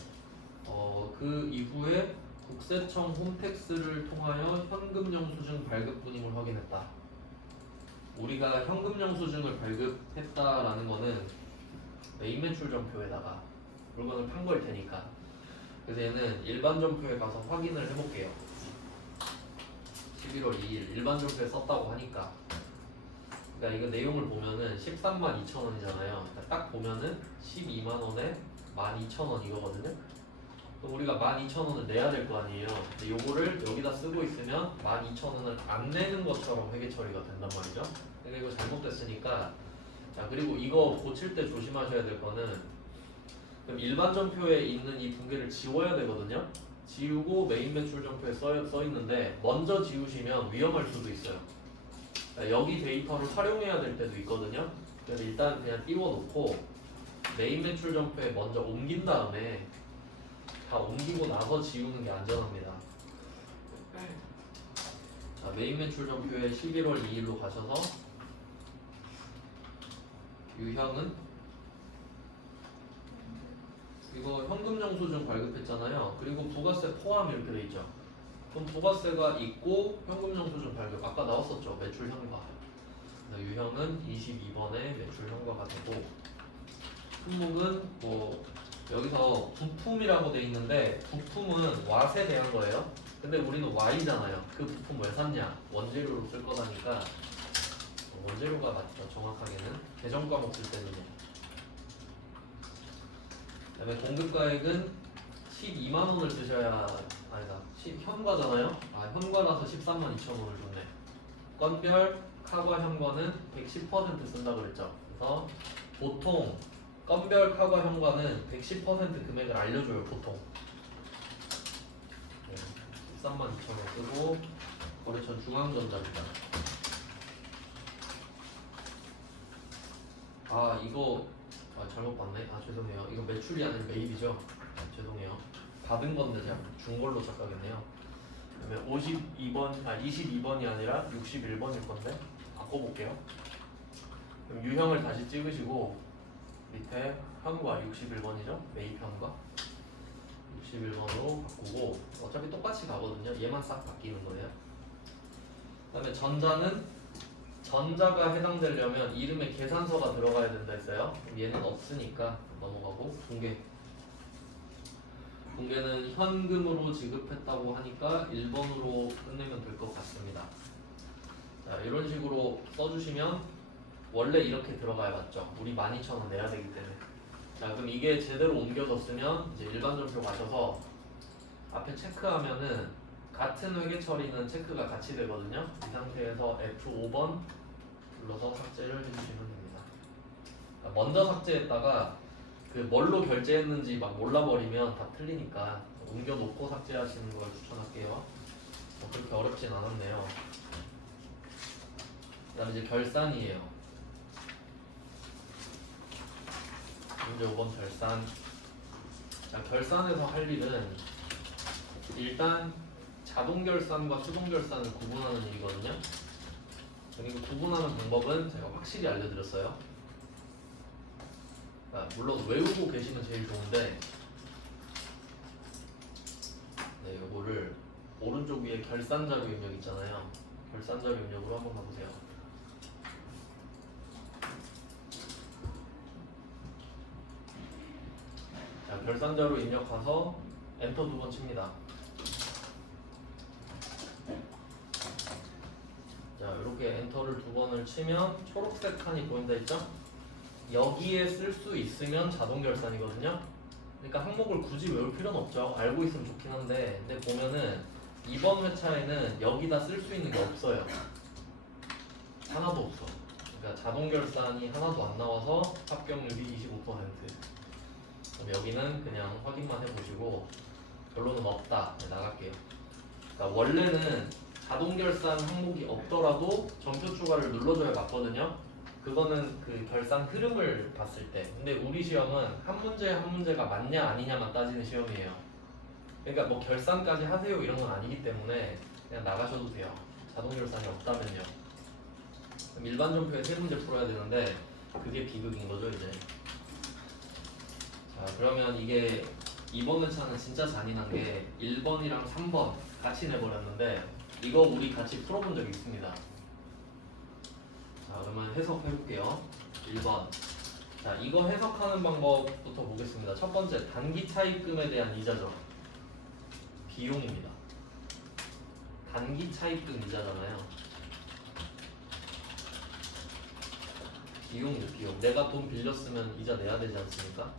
그 이후에 국세청 홈택스를 통하여 현금 영수증 발급 분임을 확인했다. 우리가 현금 영수증을 발급했다라는 거는 메인 매출 전표에다가 물건을 판 걸 테니까. 그래서 얘는 일반 전표에 가서 확인을 해볼게요. 11월 2일 일반 전표에 썼다고 하니까. 그러니까 이거 내용을 보면은 13만 2천 원이잖아요. 그러니까 딱 보면은 12만 원에 12,000원 이거거든요. 그럼 우리가 12,000원을 내야 될 거 아니에요. 근데 요거를 여기다 쓰고 있으면 12,000원을 안 내는 것처럼 회계 처리가 된단 말이죠. 근데 이거 잘못됐으니까. 자, 그리고 이거 고칠 때 조심하셔야 될 거는, 그럼 일반 전표에 있는 이 붕괴를 지워야 되거든요. 지우고 메인 매출 전표에 써 있는데 먼저 지우시면 위험할 수도 있어요. 여기 데이터를 활용해야 될 때도 있거든요. 그래서 일단 그냥 띄워놓고 메인 매출 전표에 먼저 옮긴 다음에 다 옮기고 나서 지우는 게 안전합니다. 자, 메인 매출 전표에 11월 2일로 가셔서 유형은 이거 현금 영수증 발급했잖아요. 그리고 부가세 포함 이렇게 돼 있죠. 그럼 부가세가 있고 현금 영수증 발급 아까 나왔었죠. 매출 현과. 유형은 22번에 매출 현과가 되고, 품목은 뭐 여기서 부품이라고 돼 있는데 부품은 왓에 대한 거예요. 근데 우리는 Y잖아요. 그 부품 왜 샀냐? 원재료로 쓸 거다니까 원재료가 맞죠. 정확하게는 계정 과목 쓸 때는요. 그다음에 공급가액은 12만 원을 쓰셔야, 아니다, 현과잖아요. 아, 현과라서 13만 2천 원을 줬네. 건별 카과 현과는 110% 쓴다 그랬죠. 그래서 보통 건별 카과 현과는 110% 금액을 알려줘요. 보통. 네, 13만 2천 원 쓰고 거래처 중앙전자입니다. 아, 이거 잘못 봤네. 아, 죄송해요. 이거 매출이 아니라 매입이죠. 죄송해요. 받은 건데 제가 준 걸로 착각했네요. 그러면 22번이 아니라 61번일 건데 바꿔볼게요. 그럼 유형을 다시 찍으시고 밑에 현과 61번이죠. 매입 현과 61번으로 바꾸고, 어차피 똑같이 가거든요. 얘만 싹 바뀌는 거예요. 그다음에 전자가 해당되려면 이름에 계산서가 들어가야 된다 했어요. 그럼 얘는 없으니까 넘어가고, 붕괴는 현금으로 지급했다고 하니까 1번으로 끝내면 될 것 같습니다. 자, 이런 식으로 써주시면 원래 이렇게 들어가야 맞죠. 우리 12,000원 내야 되기 때문에. 자, 그럼 이게 제대로 옮겨졌으면 이제 일반 전표 가셔서 앞에 체크하면은 같은 회계 처리는 체크가 같이 되거든요. 이 상태에서 F5번 눌러서 삭제를 해주시면 됩니다. 먼저 삭제했다가 그 뭘로 결제했는지 막 몰라버리면 다 틀리니까 옮겨놓고 삭제하시는 걸 추천할게요. 그렇게 어렵진 않았네요. 그 다음에 이제 결산이에요. 문제 5번 결산. 자, 결산에서 할 일은 일단 자동 결산과 수동 결산을 구분하는 일이거든요. 그리고 구분하는 방법은 제가 확실히 알려드렸어요. 물론 외우고 계시면 제일 좋은데, 네, 요거를 오른쪽 위에 결산 자료 입력 있잖아요. 결산 자료 입력으로 한번 가보세요. 자, 결산 자료 입력 가서 엔터 2번 칩니다. 자, 이렇게 엔터를 2번을 치면 초록색 칸이 보인다 했죠? 여기에 쓸 수 있으면 자동 결산이거든요. 그러니까 항목을 굳이 외울 필요는 없죠. 알고 있으면 좋긴 한데, 근데 보면은 이번 회차에는 여기다 쓸 수 있는 게 없어요. 하나도 없어. 그러니까 자동 결산이 하나도 안 나와서 합격률이 25%. 그럼 여기는 그냥 확인만 해보시고 결론은 없다. 네, 나갈게요. 그러니까 원래는 자동 결산 항목이 없더라도 전표 추가를 눌러줘야 맞거든요. 그거는 그 결산 흐름을 봤을 때. 근데 우리 시험은 한 문제 한 문제가 맞냐 아니냐만 따지는 시험이에요. 그러니까 뭐 결산까지 하세요 이런 건 아니기 때문에 그냥 나가셔도 돼요. 자동 결산이 없다면요. 그럼 일반 전표에 세 문제 풀어야 되는데 그게 비극인 거죠 이제. 자, 그러면 이게 이번 회차는 진짜 잔인한 게 1번이랑 3번 같이 내버렸는데 이거 우리 같이 풀어본 적이 있습니다. 자, 그러면 해석해 볼게요. 1번. 자, 이거 해석하는 방법부터 보겠습니다. 첫 번째, 단기 차입금에 대한 이자죠. 비용입니다. 단기 차입금 이자잖아요. 비용이죠, 비용. 내가 돈 빌렸으면 이자 내야 되지 않습니까?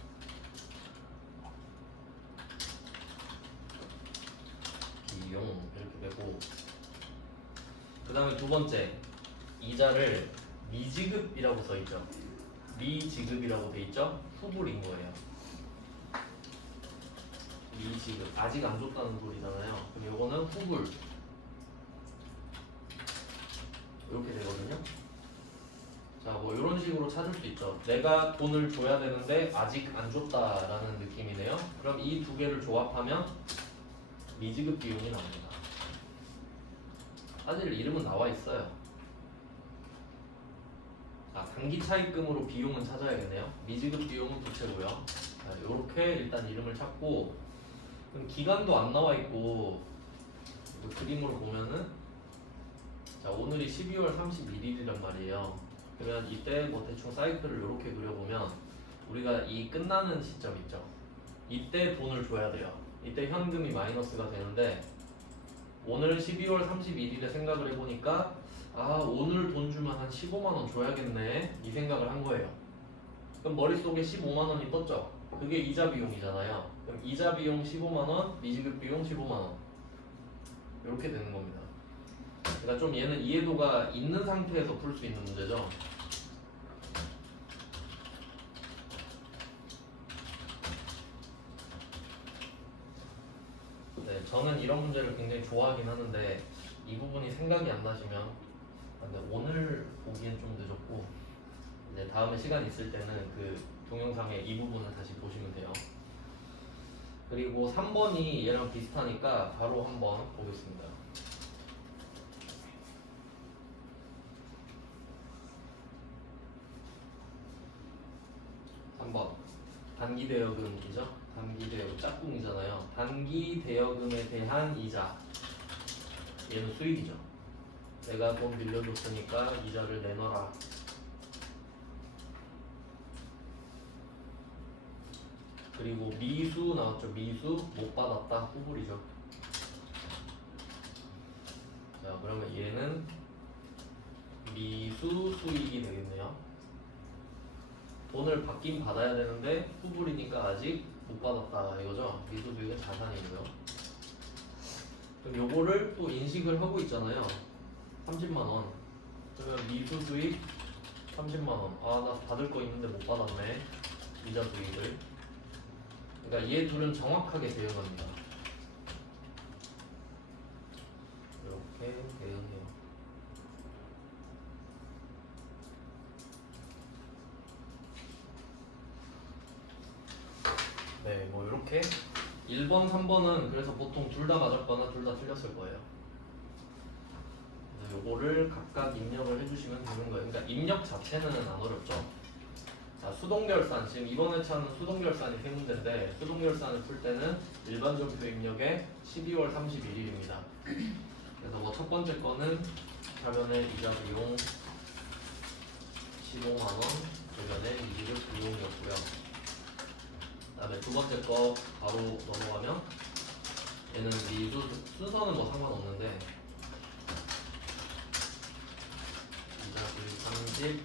비용 이렇게 되고, 그 다음에 두 번째, 이자를 미지급이라고 써 있죠. 미지급이라고 돼 있죠. 후불인 거예요. 미지급, 아직 안 줬다는 소리잖아요. 그럼 요거는 후불 이렇게 되거든요. 자, 뭐 이런 식으로 찾을 수 있죠. 내가 돈을 줘야 되는데 아직 안 줬다라는 느낌이네요. 그럼 이 두 개를 조합하면 미지급 비용이 나옵니다. 사실 이름은 나와 있어요. 아, 단기 차입금으로 비용은 찾아야겠네요. 미지급 비용은 부채고요. 자, 이렇게 일단 이름을 찾고, 그럼 기간도 안 나와 있고, 그림으로 보면은, 자, 오늘이 12월 31일이란 말이에요. 그러면 이때 뭐 대충 사이클을 이렇게 그려보면 우리가 이 끝나는 시점 있죠. 이때 돈을 줘야 돼요. 이때 현금이 마이너스가 되는데, 오늘 12월 31일에 생각을 해보니까 아, 오늘 돈 주면 한 15만 원 줘야겠네 이 생각을 한 거예요. 그럼 머릿속에 15만 원이 떴죠. 그게 이자 비용이잖아요. 그럼 이자 비용 15만 원, 미지급 비용 15만 원 이렇게 되는 겁니다. 그러니까 좀 얘는 이해도가 있는 상태에서 풀 수 있는 문제죠. 네, 저는 이런 문제를 굉장히 좋아하긴 하는데 이 부분이 생각이 안 나시면, 근데 오늘 보기엔 좀 늦었고 이제 다음에 시간 있을 때는 그 동영상에 이 부분을 다시 보시면 돼요. 그리고 3번이 얘랑 비슷하니까 바로 한번 보겠습니다. 3번 단기 대여금이죠. 단기 대여금 짝꿍이잖아요. 단기 대여금에 대한 이자, 얘는 수익이죠. 내가 돈 빌려줬으니까 이자를 내놔라. 그리고 미수 나왔죠. 미수 못 받았다. 후불이죠. 자, 그러면 얘는 미수 수익이 되겠네요. 돈을 받긴 받아야 되는데 후불이니까 아직 못 받았다 이거죠. 미수 수익은 자산이고요. 그럼 요거를 또 인식을 하고 있잖아요. 30만 원. 그러면 미수 수익 30만 원. 아, 나 받을 거 있는데 못 받았네. 이자 수익을. 그러니까 얘 둘은 정확하게 대응합니다. 이렇게 대응해요. 네, 뭐 이렇게 1번, 3번은 그래서 보통 둘 다 맞았거나 둘 다 틀렸을 거예요. 그래서 요거를 각각 입력을 해주시면 되는 거예요. 그러니까 입력 자체는 안 어렵죠. 자, 수동결산, 지금 이번 회차는 수동결산이 세 문제인데 수동결산을 풀 때는 일반전표 입력에 12월 31일입니다. 그래서 뭐 첫 번째 거는 자변의 이자 비용 15만 원, 대변의 미지급 비용이었고요. 그다음에 두 번째 거 바로 넘어가면 얘는 미수 순서는 뭐 상관없는데 이자 수익 30,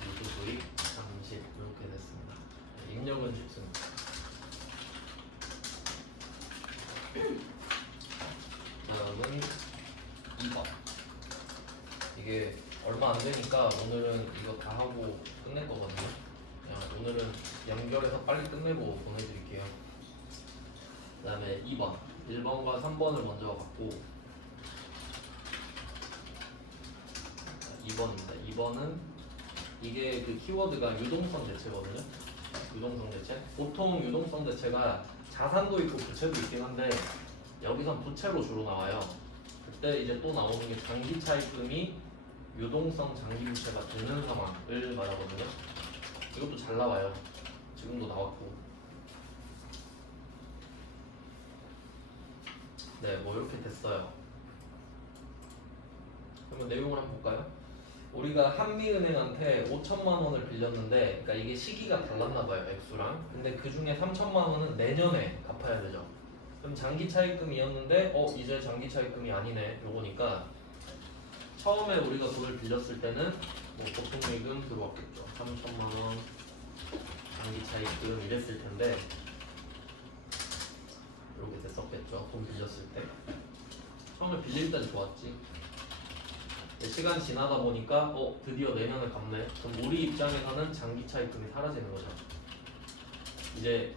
미수 수익 30 이렇게 됐습니다. 입력은 쉽습니다. 다음은 2번. 이게 얼마 안 되니까 오늘은 이거 다 하고 끝낼 거거든요. 그냥 오늘은 연결해서 빨리 끝내고 보내드릴게요. 그 다음에 2번 1번과 3번을 먼저 갖고 2번입니다. 2번은 이게 그 키워드가 유동성 대체거든요. 유동성 대체. 보통 유동성 대체가 자산도 있고 부채도 있긴 한데 여기선 부채로 주로 나와요. 그때 이제 또 나오는 게 장기 차입금이 유동성 장기 부채가 되는 상황을 말하거든요. 이것도 잘 나와요. 지금도 나왔고. 네, 뭐 이렇게 됐어요. 그러면 내용을 한번 볼까요? 우리가 한미은행한테 5천만 원을 빌렸는데, 그러니까 이게 시기가 달랐나 봐요, 액수랑. 근데 그 중에 3천만 원은 내년에 갚아야 되죠. 그럼 장기 차입금이었는데, 이제 장기 차입금이 아니네. 요거니까 처음에 우리가 돈을 빌렸을 때는 뭐 보통 예금 들어왔겠죠. 3천만 원 장기 차입금 이랬을 텐데, 이렇게 됐었겠죠. 돈 빌렸을 때. 처음에 빌릴 땐 좋았지. 시간 지나다 보니까 드디어 내년에 갚네. 그럼 우리 입장에서는 장기 차입금이 사라지는 거죠. 이제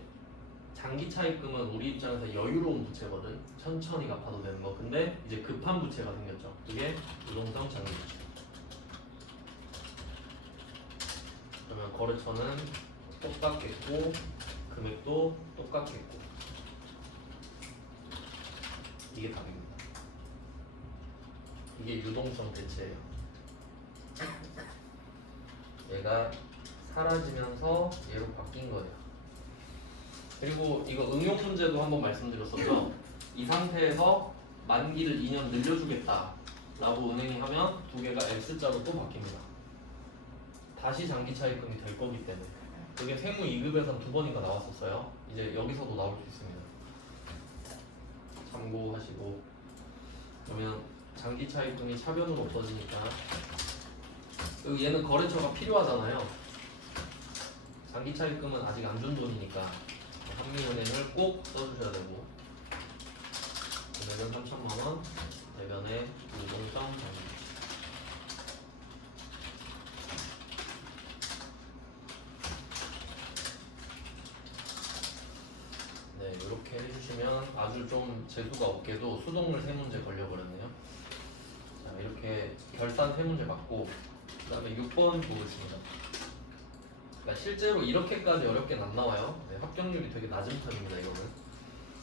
장기 차입금은 우리 입장에서 여유로운 부채거든. 천천히 갚아도 되는 거. 근데 이제 급한 부채가 생겼죠. 그게 유동성 장기 부채. 그러면 거래처는 똑같겠고 금액도 똑같겠고. 이게 답입니다. 이게 유동성 대체예요. 얘가 사라지면서 얘로 바뀐 거예요. 그리고 이거 응용 문제도 한번 말씀드렸었죠. 이 상태에서 만기를 2년 늘려주겠다 라고 은행이 하면 두 개가 X자로 또 바뀝니다. 다시 장기 차입금이 될 거기 때문에. 그게 세무 2급에선 2번인가 나왔었어요. 이제 여기서도 나올 수 있습니다. 참고하시고. 그러면 장기 차입금이 차변으로 없어지니까, 그리고 얘는 거래처가 필요하잖아요. 장기 차입금은 아직 안 준 돈이니까 한미은행을 꼭 써주셔야 되고, 금액은 3천만 원, 대변의 유동성 장기. 네, 이렇게 해주시면 아주 좀 재수가 없게도 수동물 세 문제 걸려버렸네요. 자, 이렇게 결산 세 문제 받고, 그 다음에 6번 보겠습니다. 그러니까 실제로 이렇게까지 어렵게는 안 나와요. 네, 합격률이 되게 낮은 편입니다, 이거는.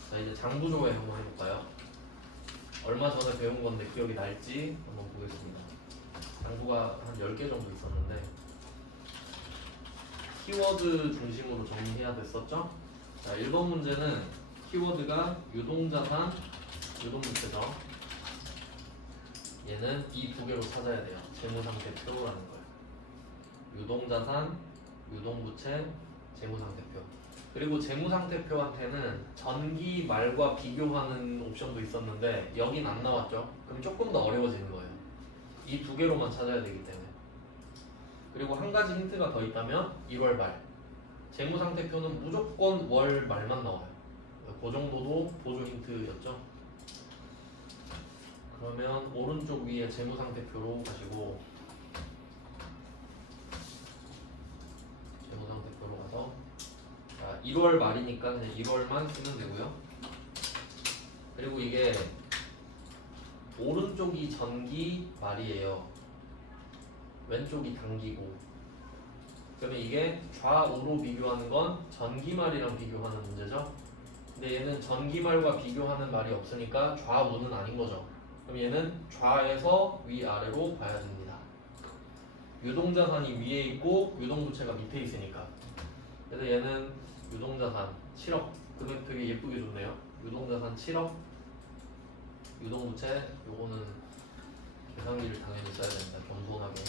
자, 이제 장부조회 한번 해볼까요? 얼마 전에 배운 건데 기억이 날지 한번 보겠습니다. 장부가 한 10개 정도 있었는데, 키워드 중심으로 정리해야 됐었죠? 자, 1번 문제는 키워드가 유동자산, 유동부채죠. 얘는 이 두 개로 찾아야 돼요. 재무상태표라는 걸. 유동자산, 유동부채, 재무상태표. 그리고 재무상태표한테는 전기 말과 비교하는 옵션도 있었는데 여긴 안 나왔죠. 그럼 조금 더 어려워지는 거예요. 이 두 개로만 찾아야 되기 때문에. 그리고 한 가지 힌트가 더 있다면 1월 말. 재무상태표는 무조건 월 말만 나와요. 그 정도도 보조 힌트였죠. 그러면 오른쪽 위에 재무상태표로 가시고, 재무상태표로 가서, 자, 1월 말이니까 그냥 1월만 쓰면 되고요. 그리고 이게 오른쪽이 전기 말이에요. 왼쪽이 단기고. 그러면 이게 좌우로 비교하는 건 전기말이랑 비교하는 문제죠. 근데 얘는 전기말과 비교하는 말이 없으니까 좌우는 아닌 거죠. 그럼 얘는 좌에서 위아래로 봐야 됩니다. 유동자산이 위에 있고 유동부채가 밑에 있으니까. 그래서 얘는 유동자산 7억. 금액 되게 예쁘게 줬네요. 유동자산 7억. 유동부채 요거는 계산기를 당연히 써야 됩니다. 겸손하게.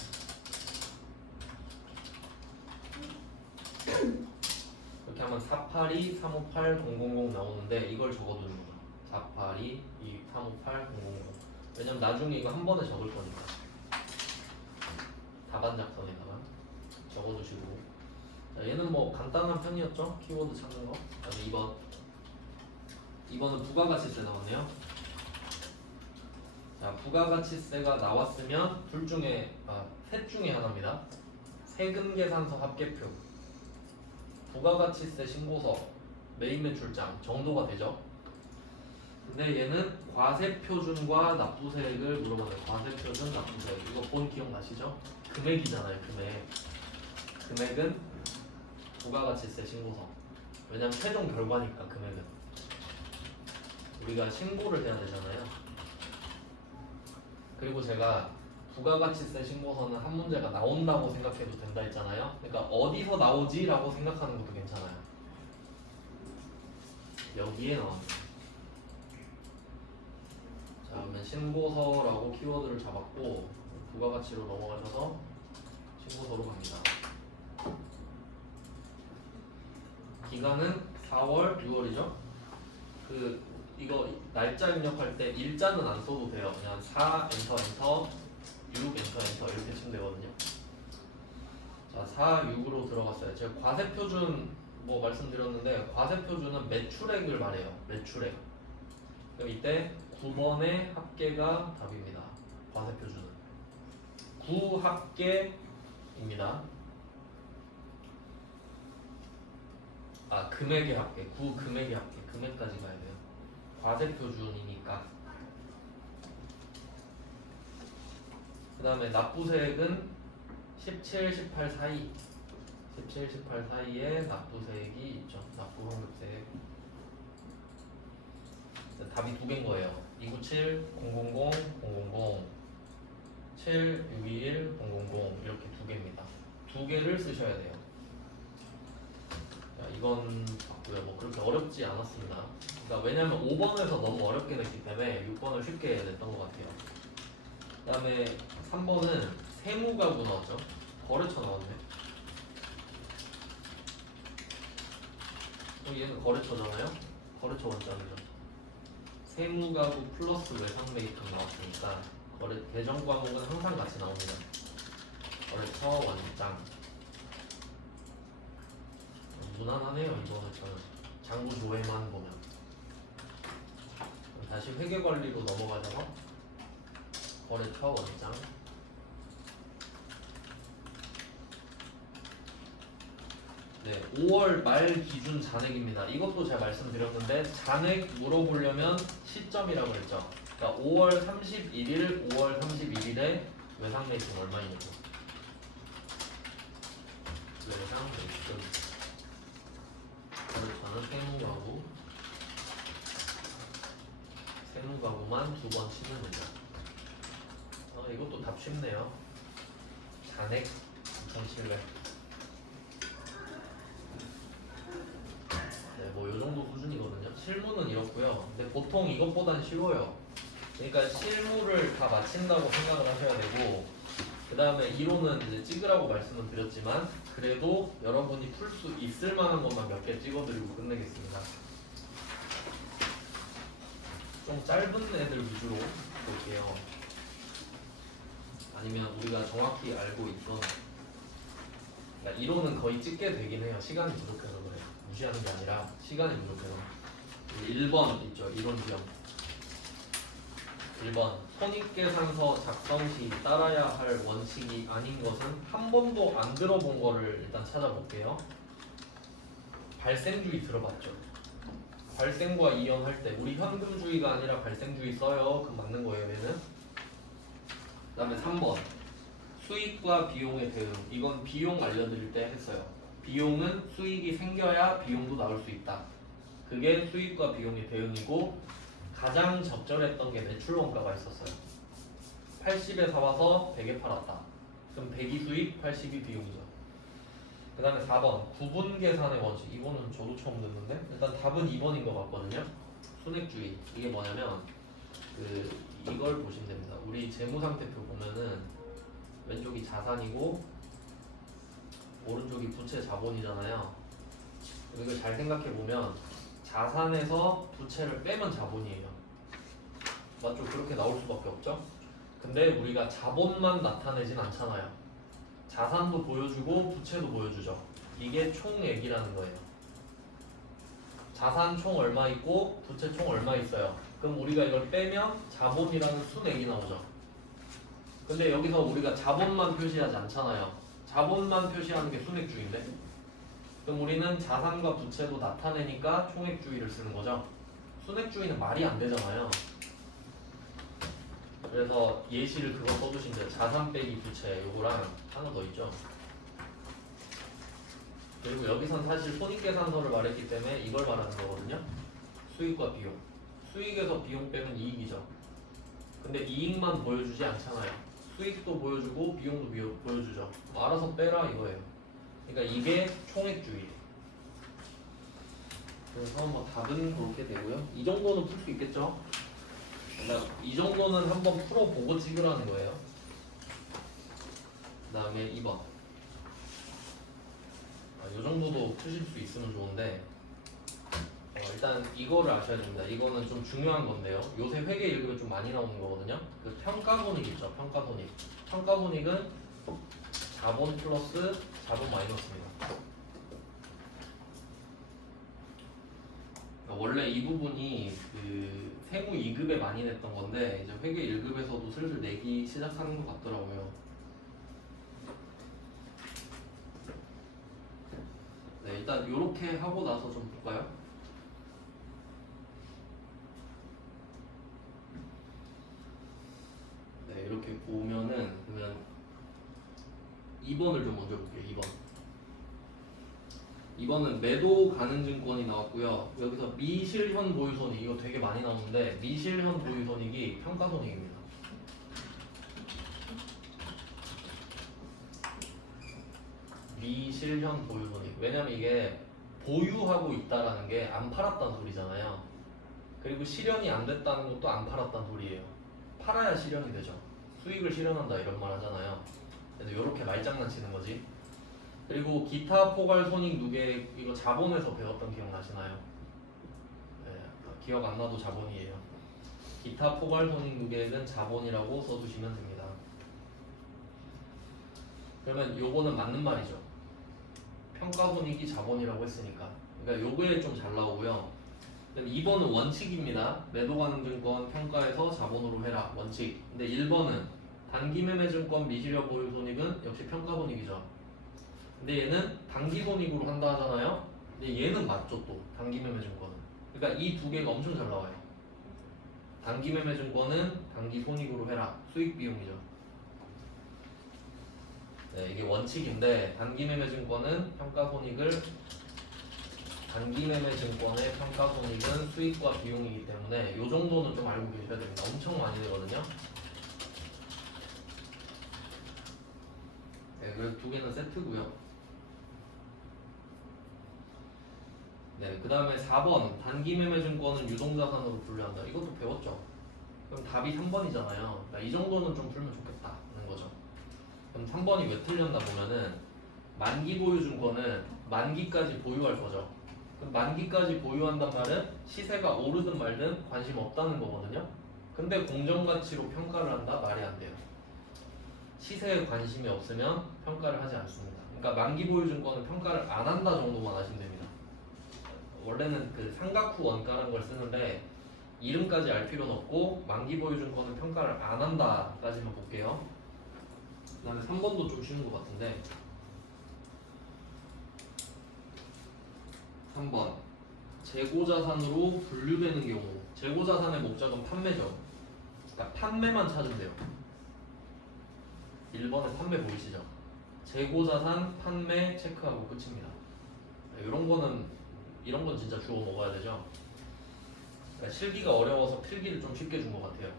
이렇게 하면 482, 358, 000 나오는데 이걸 적어두는 거죠. 482, 358, 000. 왜냐면 나중에 이거 한 번에 적을 거니까. 답안 작성에다가 적어두시고. 자, 얘는 뭐 간단한 편이었죠. 키워드 찾는 거. 그다음에 2번. 2번은 부가가치세 나왔네요. 자, 부가가치세가 나왔으면 셋 중에 하나입니다. 세금계산서 합계표, 부가가치세 신고서, 메인 매출장 정도가 되죠. 근데 얘는 과세표준과 납부세액을 물어보네요. 과세표준, 납부세액. 이거 본 기억나시죠? 금액이잖아요, 금액. 금액은 부가가치세 신고서. 왜냐면 최종 결과니까 금액은. 우리가 신고를 해야 되잖아요. 그리고 제가 부가가치세 신고서는 한 문제가 나온다고 생각해도 된다 했잖아요. 그러니까 어디서 나오지? 라고 생각하는 것도 괜찮아요. 여기에 나옵니다. 자, 그러면 신고서라고 키워드를 잡았고 부가가치로 넘어가셔서 신고서로 갑니다. 기간은 4월, 6월이죠. 이거 날짜 입력할 때 일자는 안 써도 돼요. 그냥 4 엔터 엔터 6 엔터 엔터 이렇게 치면 되거든요. 자, 4, 6으로 들어갔어요. 제가 과세표준 뭐 말씀드렸는데 과세표준은 매출액을 말해요. 매출액. 그럼 이때 9번의 합계가 답입니다. 과세표준은 9합계입니다. 아, 금액의 합계, 금액의 합계, 금액까지 가야 돼요. 과세표준이니까. 그 다음에 납부세액은 17, 18 사이 17, 18 사이에 납부세액이 있죠. 납부환급세액. 답이 두 개인 거예요. 297, 000, 000 7, 621, 000 이렇게 두 개입니다. 두 개를 쓰셔야 돼요. 자, 이건 봤고요. 뭐 그렇게 어렵지 않았습니다. 그러니까 왜냐면 5번에서 너무 어렵게 냈기 때문에 6번을 쉽게 냈던 것 같아요. 그 다음에 3번은 세무가구 나왔죠. 거래처 나왔네. 얘는 거래처잖아요. 거래처 원장이죠. 세무가구 플러스 외상매입금 나왔으니까 계정 과목은 항상 같이 나옵니다. 거래처 원장. 무난하네요. 이거는 저는 장부 조회만 보면. 다시 회계관리로 넘어가자고. 거래처 원장. 네, 5월 말 기준 잔액입니다. 이것도 제가 말씀드렸는데 잔액 물어보려면 시점이라고 그랬죠. 그러니까 5월 31일, 5월 31일에 외상매입금 얼마 있냐고. 외상매입금. 거래처는 세무가구. 세무가구만 두 번 치면 된다. 이것도 답 쉽네요. 잔액 2,700. 네, 뭐 요정도 수준이거든요. 실무는 이렇고요. 근데 보통 이것보단 쉬워요. 그러니까 실무를 다 마친다고 생각을 하셔야 되고, 그 다음에 이론은 이제 찍으라고 말씀은 드렸지만, 그래도 여러분이 풀 수 있을 만한 것만 몇 개 찍어드리고 끝내겠습니다. 좀 짧은 애들 위주로 볼게요. 아니면 우리가 정확히 알고 있던, 그러니까 이론은 거의 찍게 되긴 해요. 시간이 부족해서 그래요. 무시하는 게 아니라 시간이 부족해서. 1번 있죠. 이론 지형. 1번 손익계산서 작성 시 따라야 할 원칙이 아닌 것은 한 번도 안 들어본 거를 일단 찾아볼게요. 발생주의 들어봤죠? 발생과 이연할 때 우리 현금주의가 아니라 발생주의 써요. 그럼 맞는 거예요. 얘는. 그 다음에 3번 수익과 비용의 대응. 이건 비용 알려드릴 때 했어요. 비용은 수익이 생겨야 비용도 나올 수 있다. 그게 수익과 비용의 대응이고, 가장 적절했던 게 매출 원가가 있었어요. 80에 사와서 100에 팔았다. 그럼 100이 수익, 80이 비용이죠. 그 다음에 4번 구분 계산의 원칙. 이거는 저도 처음 듣는데 일단 답은 2번인 것 같거든요. 순액주의. 이게 뭐냐면 이걸 보시면 됩니다. 우리 재무상태표 보면은 왼쪽이 자산이고 오른쪽이 부채 자본이잖아요. 이걸 잘 생각해 보면 자산에서 부채를 빼면 자본이에요. 맞죠? 그렇게 나올 수밖에 없죠? 근데 우리가 자본만 나타내진 않잖아요. 자산도 보여주고 부채도 보여주죠. 이게 총액이라는 거예요. 자산 총 얼마 있고 부채 총 얼마 있어요. 그럼 우리가 이걸 빼면 자본이라는 순액이 나오죠. 근데 여기서 우리가 자본만 표시하지 않잖아요. 자본만 표시하는 게 순액주의인데, 그럼 우리는 자산과 부채도 나타내니까 총액주의를 쓰는 거죠. 순액주의는 말이 안 되잖아요. 그래서 예시를 그거 써주시면 돼요. 자산 빼기 부채. 요거랑 하나 더 있죠. 그리고 여기선 사실 손익계산서를 말했기 때문에 이걸 말하는 거거든요. 수익과 비용. 수익에서 비용 빼면 이익이죠. 근데 이익만 보여주지 않잖아요. 수익도 보여주고 비용도 보여주죠. 알아서 빼라 이거예요. 그러니까 이게 총액주의. 그래서 뭐 답은 그렇게 되고요. 이 정도는 풀 수 있겠죠? 그러니까 이 정도는 한번 풀어보고 찍으라는 거예요. 그 다음에 2번. 이 정도도 푸실 수 있으면 좋은데 일단 이거를 아셔야 됩니다. 이거는 좀 중요한 건데요. 요새 회계 1급에 좀 많이 나오는 거거든요. 그 평가손익 있죠. 평가손익. 평가손익은 자본 플러스 자본 마이너스입니다. 그러니까 원래 이 부분이 그 세무 2급에 많이 냈던 건데 이제 회계 1급에서도 슬슬 내기 시작하는 것 같더라고요. 네, 일단 이렇게 하고 나서 좀 볼까요? 네, 이렇게 보면은 그러면 2번을 좀 먼저 볼게요. 2번. 2번은 매도 가능 증권이 나왔고요. 여기서 미실현 보유손익 이거 되게 많이 나오는데 미실현 보유손익이 평가손익입니다. 미실현 보유손익. 왜냐면 이게 보유하고 있다라는 게 안 팔았다는 소리잖아요. 그리고 실현이 안 됐다는 것도 안 팔았다는 소리예요. 팔아야 실현이 되죠. 수익을 실현한다 이런 말 하잖아요. 그래서 이렇게 말장난치는 거지. 그리고 기타 포괄 손익 누계 이거 자본에서 배웠던 기억 나시나요? 네, 기억 안 나도 자본이에요. 기타 포괄 손익 누계액은 자본이라고 써두시면 됩니다. 그러면 요거는 맞는 말이죠. 평가 손익이 자본이라고 했으니까. 그러니까 요거에 좀 잘 나오고요. 그럼 2번은 원칙입니다. 매도 가능 증권 평가해서 자본으로 해라. 원칙. 근데 1번은 단기 매매 증권 미실현 보유 손익은 역시 평가 손익이죠. 근데 얘는 단기 손익으로 한다 하잖아요. 근데 얘는 맞죠 또 단기 매매 증권은. 그러니까 이 두 개가 엄청 잘 나와요. 단기 매매 증권은 단기 손익으로 해라. 수익 비용이죠. 네, 이게 원칙인데 단기 매매 증권은 평가 손익을 단기 매매 증권의 평가 손익은 수익과 비용이기 때문에 이 정도는 좀 알고 계셔야 됩니다. 엄청 많이 되거든요. 네, 그래서 두 개는 세트고요. 네, 그 다음에 4번 단기 매매 증권은 유동자산으로 분류한다. 이것도 배웠죠. 그럼 답이 3번이잖아요. 그러니까 이 정도는 좀 풀면 좋겠다는 거죠. 그럼 3번이 왜 틀렸나 보면은 만기 보유 증권은 만기까지 보유할 거죠. 그럼 만기까지 보유한단 말은 시세가 오르든 말든 관심 없다는 거거든요. 근데 공정가치로 평가를 한다? 말이 안 돼요. 시세에 관심이 없으면 평가를 하지 않습니다. 그러니까 만기 보유 증권은 평가를 안 한다 정도만 아시면 됩니다. 원래는 그 상각 후 원가라는 걸 쓰는데 이름까지 알 필요는 없고 만기 보유 증권은 평가를 안 한다까지만 볼게요. 그 다음에 3번도 좀 쉬운 것 같은데 3번 재고자산으로 분류되는 경우 재고자산의 목적은 판매죠. 그러니까 판매만 찾으면 돼요. 1번에 판매 보이시죠? 재고자산 판매 체크하고 끝입니다. 이런 건 진짜 주워 먹어야 되죠. 그러니까 실기가 어려워서 필기를 좀 쉽게 준 것 같아요.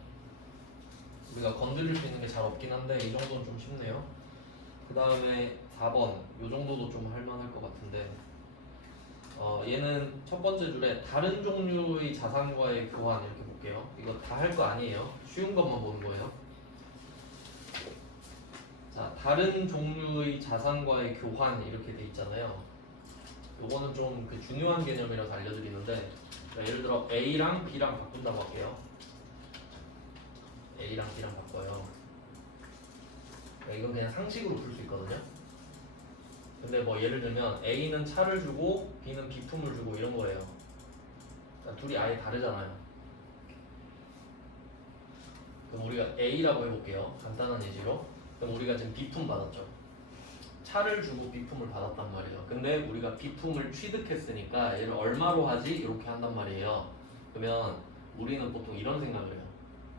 우리가 건드릴 수 있는 게 잘 없긴 한데 이 정도는 좀 쉽네요. 그 다음에 4번 이 정도도 좀 할만할 것 같은데 얘는 첫 번째 줄에 다른 종류의 자산과의 교환 이렇게 볼게요. 이거 다 할 거 아니에요. 쉬운 것만 보는 거예요. 자, 다른 종류의 자산과의 교환 이렇게 돼 있잖아요. 요거는 좀 그 중요한 개념이라서 알려드리는데 예를 들어 A랑 B랑 바꾼다고 할게요. A랑 B랑 바꿔요. 이건 그냥 상식으로 풀 수 있거든요. 근데 뭐 예를 들면 A는 차를 주고 B는 비품을 주고 이런 거예요. 그러니까 둘이 아예 다르잖아요. 그럼 우리가 A라고 해볼게요. 간단한 예시로. 그럼 우리가 지금 비품 받았죠. 차를 주고 비품을 받았단 말이에요. 근데 우리가 비품을 취득했으니까 얘를 얼마로 하지? 이렇게 한단 말이에요. 그러면 우리는 보통 이런 생각을 해요.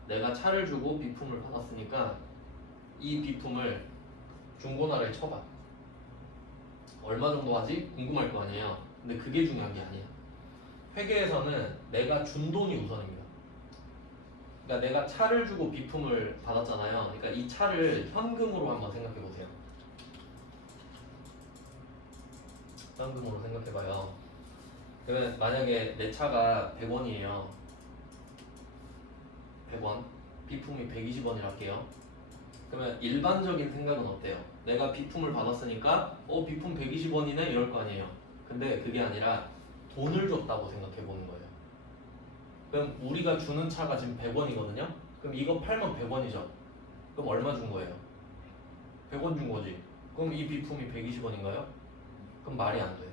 내가 차를 주고 비품을 받았으니까 이 비품을 중고나라에 쳐봐. 얼마 정도 하지? 궁금할 거 아니에요. 근데 그게 중요한 게 아니야. 회계에서는 내가 준 돈이 우선입니다. 그러니까 내가 차를 주고 비품을 받았잖아요. 그러니까 이 차를 현금으로 한번 생각해 보세요. 현금으로 생각해 봐요. 그러면 만약에 내 차가 100원이에요. 100원. 비품이 120원이라 할게요. 그러면 일반적인 생각은 어때요? 내가 비품을 받았으니까 비품 120원이네 이럴 거 아니에요. 근데 그게 아니라 돈을 줬다고 생각해 보는 거예요. 그럼 우리가 주는 차가 지금 100원이거든요. 그럼 이거 팔면 100원이죠. 그럼 얼마 준 거예요? 100원 준 거지. 그럼 이 비품이 120원인가요? 그럼 말이 안 돼.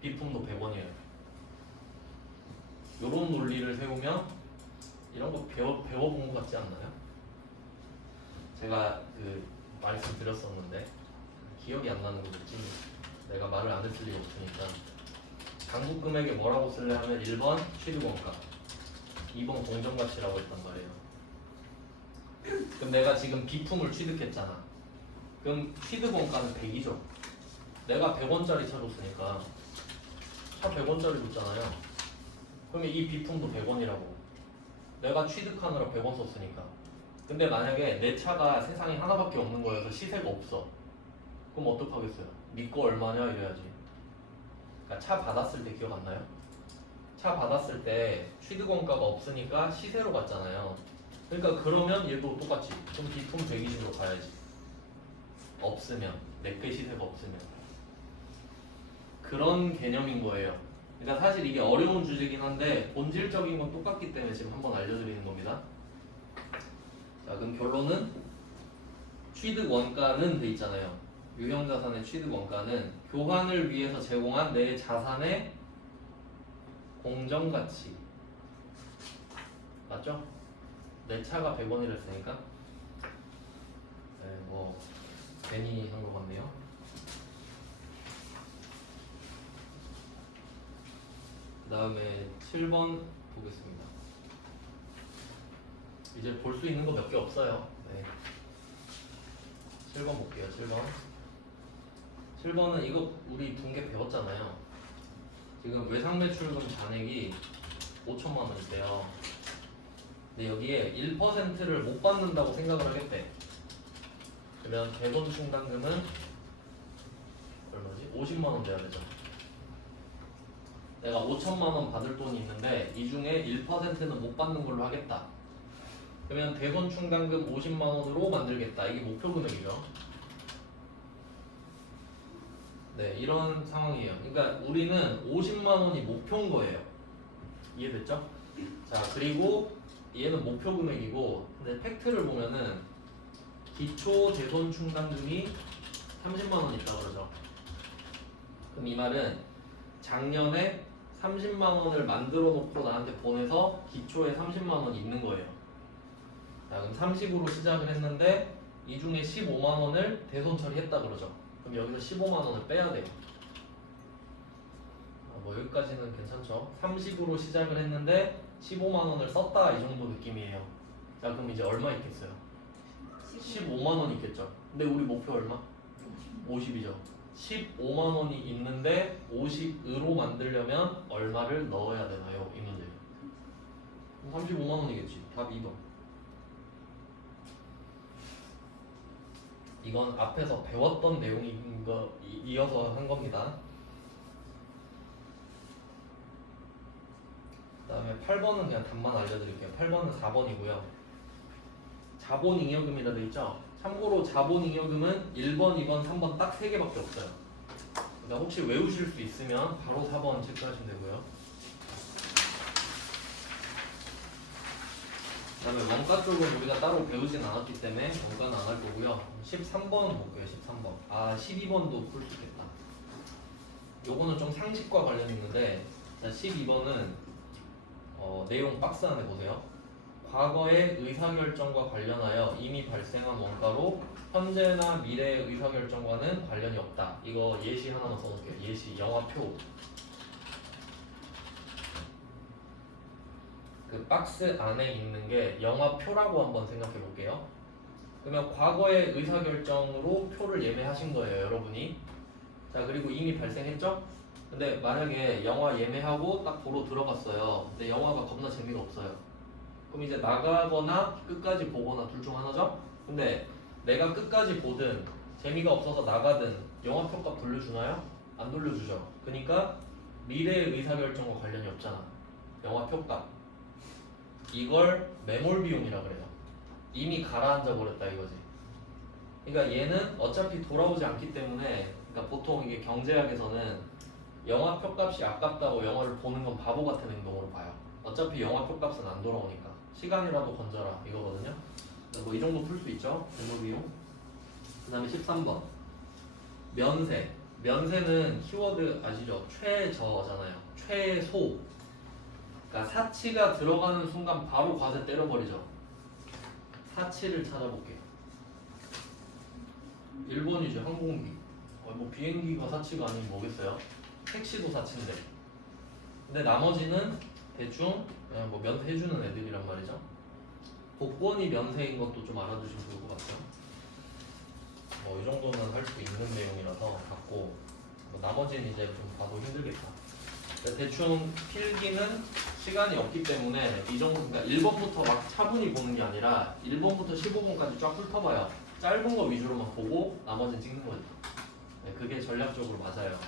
비품도 100원이에요. 요런 논리를 세우면 이런 거 배워본 것 같지 않나요? 제가 그 말씀드렸었는데 기억이 안 나는 거겠지. 내가 말을 안 했을 리가 없으니까. 강북금액에 뭐라고 쓸래 하면 1번 취득원가, 2번 공정가치라고 했단 말이에요. 그럼 내가 지금 비품을 취득했잖아. 그럼 취득원가는 100이죠. 내가 100원짜리 차 줬으니까 차 100원짜리 줬잖아요. 그러면 이 비품도 100원이라고. 내가 취득하느라 100원 썼으니까. 근데 만약에 내 차가 세상에 하나밖에 없는 거여서 시세가 없어. 그럼 어떡하겠어요? 네 거 얼마냐 이래야지. 그러니까 차 받았을 때 기억 안 나요? 차 받았을 때 취득원가가 없으니까 시세로 갔잖아요. 그러니까 그러면 얘도 똑같이. 그럼 비품 120으로 가야지. 없으면. 내게 시세가 없으면. 그런 개념인 거예요. 그러니까 사실 이게 어려운 주제긴 한데 본질적인 건 똑같기 때문에 지금 한번 알려드리는 겁니다. 자, 그럼 결론은 취득 원가는 돼 있잖아요. 유형자산의 취득 원가는 교환을 위해서 제공한 내 자산의 공정가치. 맞죠? 내 차가 100원이라 했으니까 네, 뭐 괜히 한 것 같네요. 그 다음에 7번 보겠습니다. 이제 볼 수 있는 거 몇 개 없어요. 네. 7번 볼게요. 7번은 이거 우리 둔게 배웠잖아요. 지금 외상매출금 잔액이 5천만 원인데요. 근데 여기에 1%를 못 받는다고 생각을 하겠대. 그러면 대본 충당금은 얼마지? 50만 원 돼야 되죠. 내가 5천만 원 받을 돈이 있는데 이 중에 1%는 못 받는 걸로 하겠다. 그러면 대손 충당금 50만 원으로 만들겠다. 이게 목표 금액이죠. 네, 이런 상황이에요. 그러니까 우리는 50만 원이 목표인 거예요. 이해됐죠? 자, 그리고 얘는 목표 금액이고, 근데 팩트를 보면은 기초 대손 충당금이 30만 원 있다 그러죠. 그럼 이 말은 작년에 30만 원을 만들어 놓고 나한테 보내서 기초에 30만 원이 있는 거예요. 자, 그럼 30으로 시작을 했는데 이 중에 15만 원을 대손 처리했다 그러죠. 그럼 여기서 15만 원을 빼야 돼요. 뭐 여기까지는 괜찮죠. 30으로 시작을 했는데 15만 원을 썼다 이 정도 느낌이에요. 자, 그럼 이제 얼마 있겠어요? 15만 원 있겠죠. 근데 우리 목표 얼마? 50이죠. 15만 원이 있는데 50으로 만들려면 얼마를 넣어야 되나요? 이 문제예요. 35만 원이겠지. 답 2번. 이건 앞에서 배웠던 내용인 거 이어서 한 겁니다. 그 다음에 8번은 그냥 답만 알려드릴게요. 8번은 4번이고요. 자본잉여금이라 돼 있죠? 참고로 자본잉여금은 1번, 2번, 3번 딱 3개밖에 없어요. 그러니까 혹시 외우실 수 있으면 바로 4번 체크하시면 되고요. 그 다음에 원가 쪽은 우리가 따로 배우진 않았기 때문에 원가는 안 할 거고요. 13번 볼게요. 13번. 아, 12번도 풀 수 있겠다. 요거는 좀 상식과 관련 있는데, 자, 12번은 내용 박스 안에 보세요. 과거의 의사결정과 관련하여 이미 발생한 원가로 현재나 미래의 의사결정과는 관련이 없다. 이거 예시 하나만 써놓을게요. 예시 영화표. 그 박스 안에 있는 게 영화표라고 한번 생각해 볼게요. 그러면 과거의 의사결정으로 표를 예매하신 거예요, 여러분이. 자, 그리고 이미 발생했죠? 근데 만약에 영화 예매하고 딱 보러 들어갔어요. 근데 영화가 겁나 재미가 없어요. 그럼 이제 나가거나 끝까지 보거나 둘 중 하나죠? 근데 내가 끝까지 보든 재미가 없어서 나가든 영화표값 돌려주나요? 안 돌려주죠. 그러니까 미래의 의사결정과 관련이 없잖아. 영화표값. 이걸 매몰 비용이라 그래요. 이미 가라앉아 버렸다 이거지. 그러니까 얘는 어차피 돌아오지 않기 때문에, 그러니까 보통 이게 경제학에서는 영화 표값이 아깝다고 영화를 보는 건 바보 같은 행동으로 봐요. 어차피 영화 표값은 안 돌아오니까 시간이라도 건져라 이거거든요. 뭐 이 정도 풀 수 있죠. 매몰 비용. 그 다음에 13번 면세. 면세는 키워드 아시죠? 최저잖아요. 최소. 그러니까 사치가 들어가는 순간 바로 과세 때려버리죠. 사치를 찾아볼게요. 1번이죠. 항공기. 뭐 비행기가 사치가 아니면 뭐겠어요? 택시도 사치인데. 근데 나머지는 대충 그냥 뭐 면세해주는 애들이란 말이죠. 복권이 면세인 것도 좀 알아두시면 좋을 것 같아요. 뭐 이 정도는 할 수 있는 내용이라서 갖고, 뭐 나머지는 이제 좀 봐도 힘들겠다. 대충 필기는 시간이 없기 때문에 이 정도, 그러니까 1번부터 막 차분히 보는 게 아니라 1번부터 15번까지 쫙 훑어봐요. 짧은 거 위주로만 보고 나머지는 찍는 거죠. 네, 그게 전략적으로 맞아요.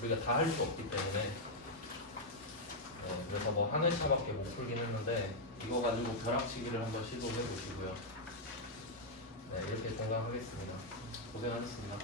우리가 다 할 수 없기 때문에. 네, 그래서 뭐 한 회차밖에 못 풀긴 했는데 이거 가지고 벼락치기를 한번 시도해 보시고요. 네, 이렇게 종강하겠습니다. 고생하셨습니다.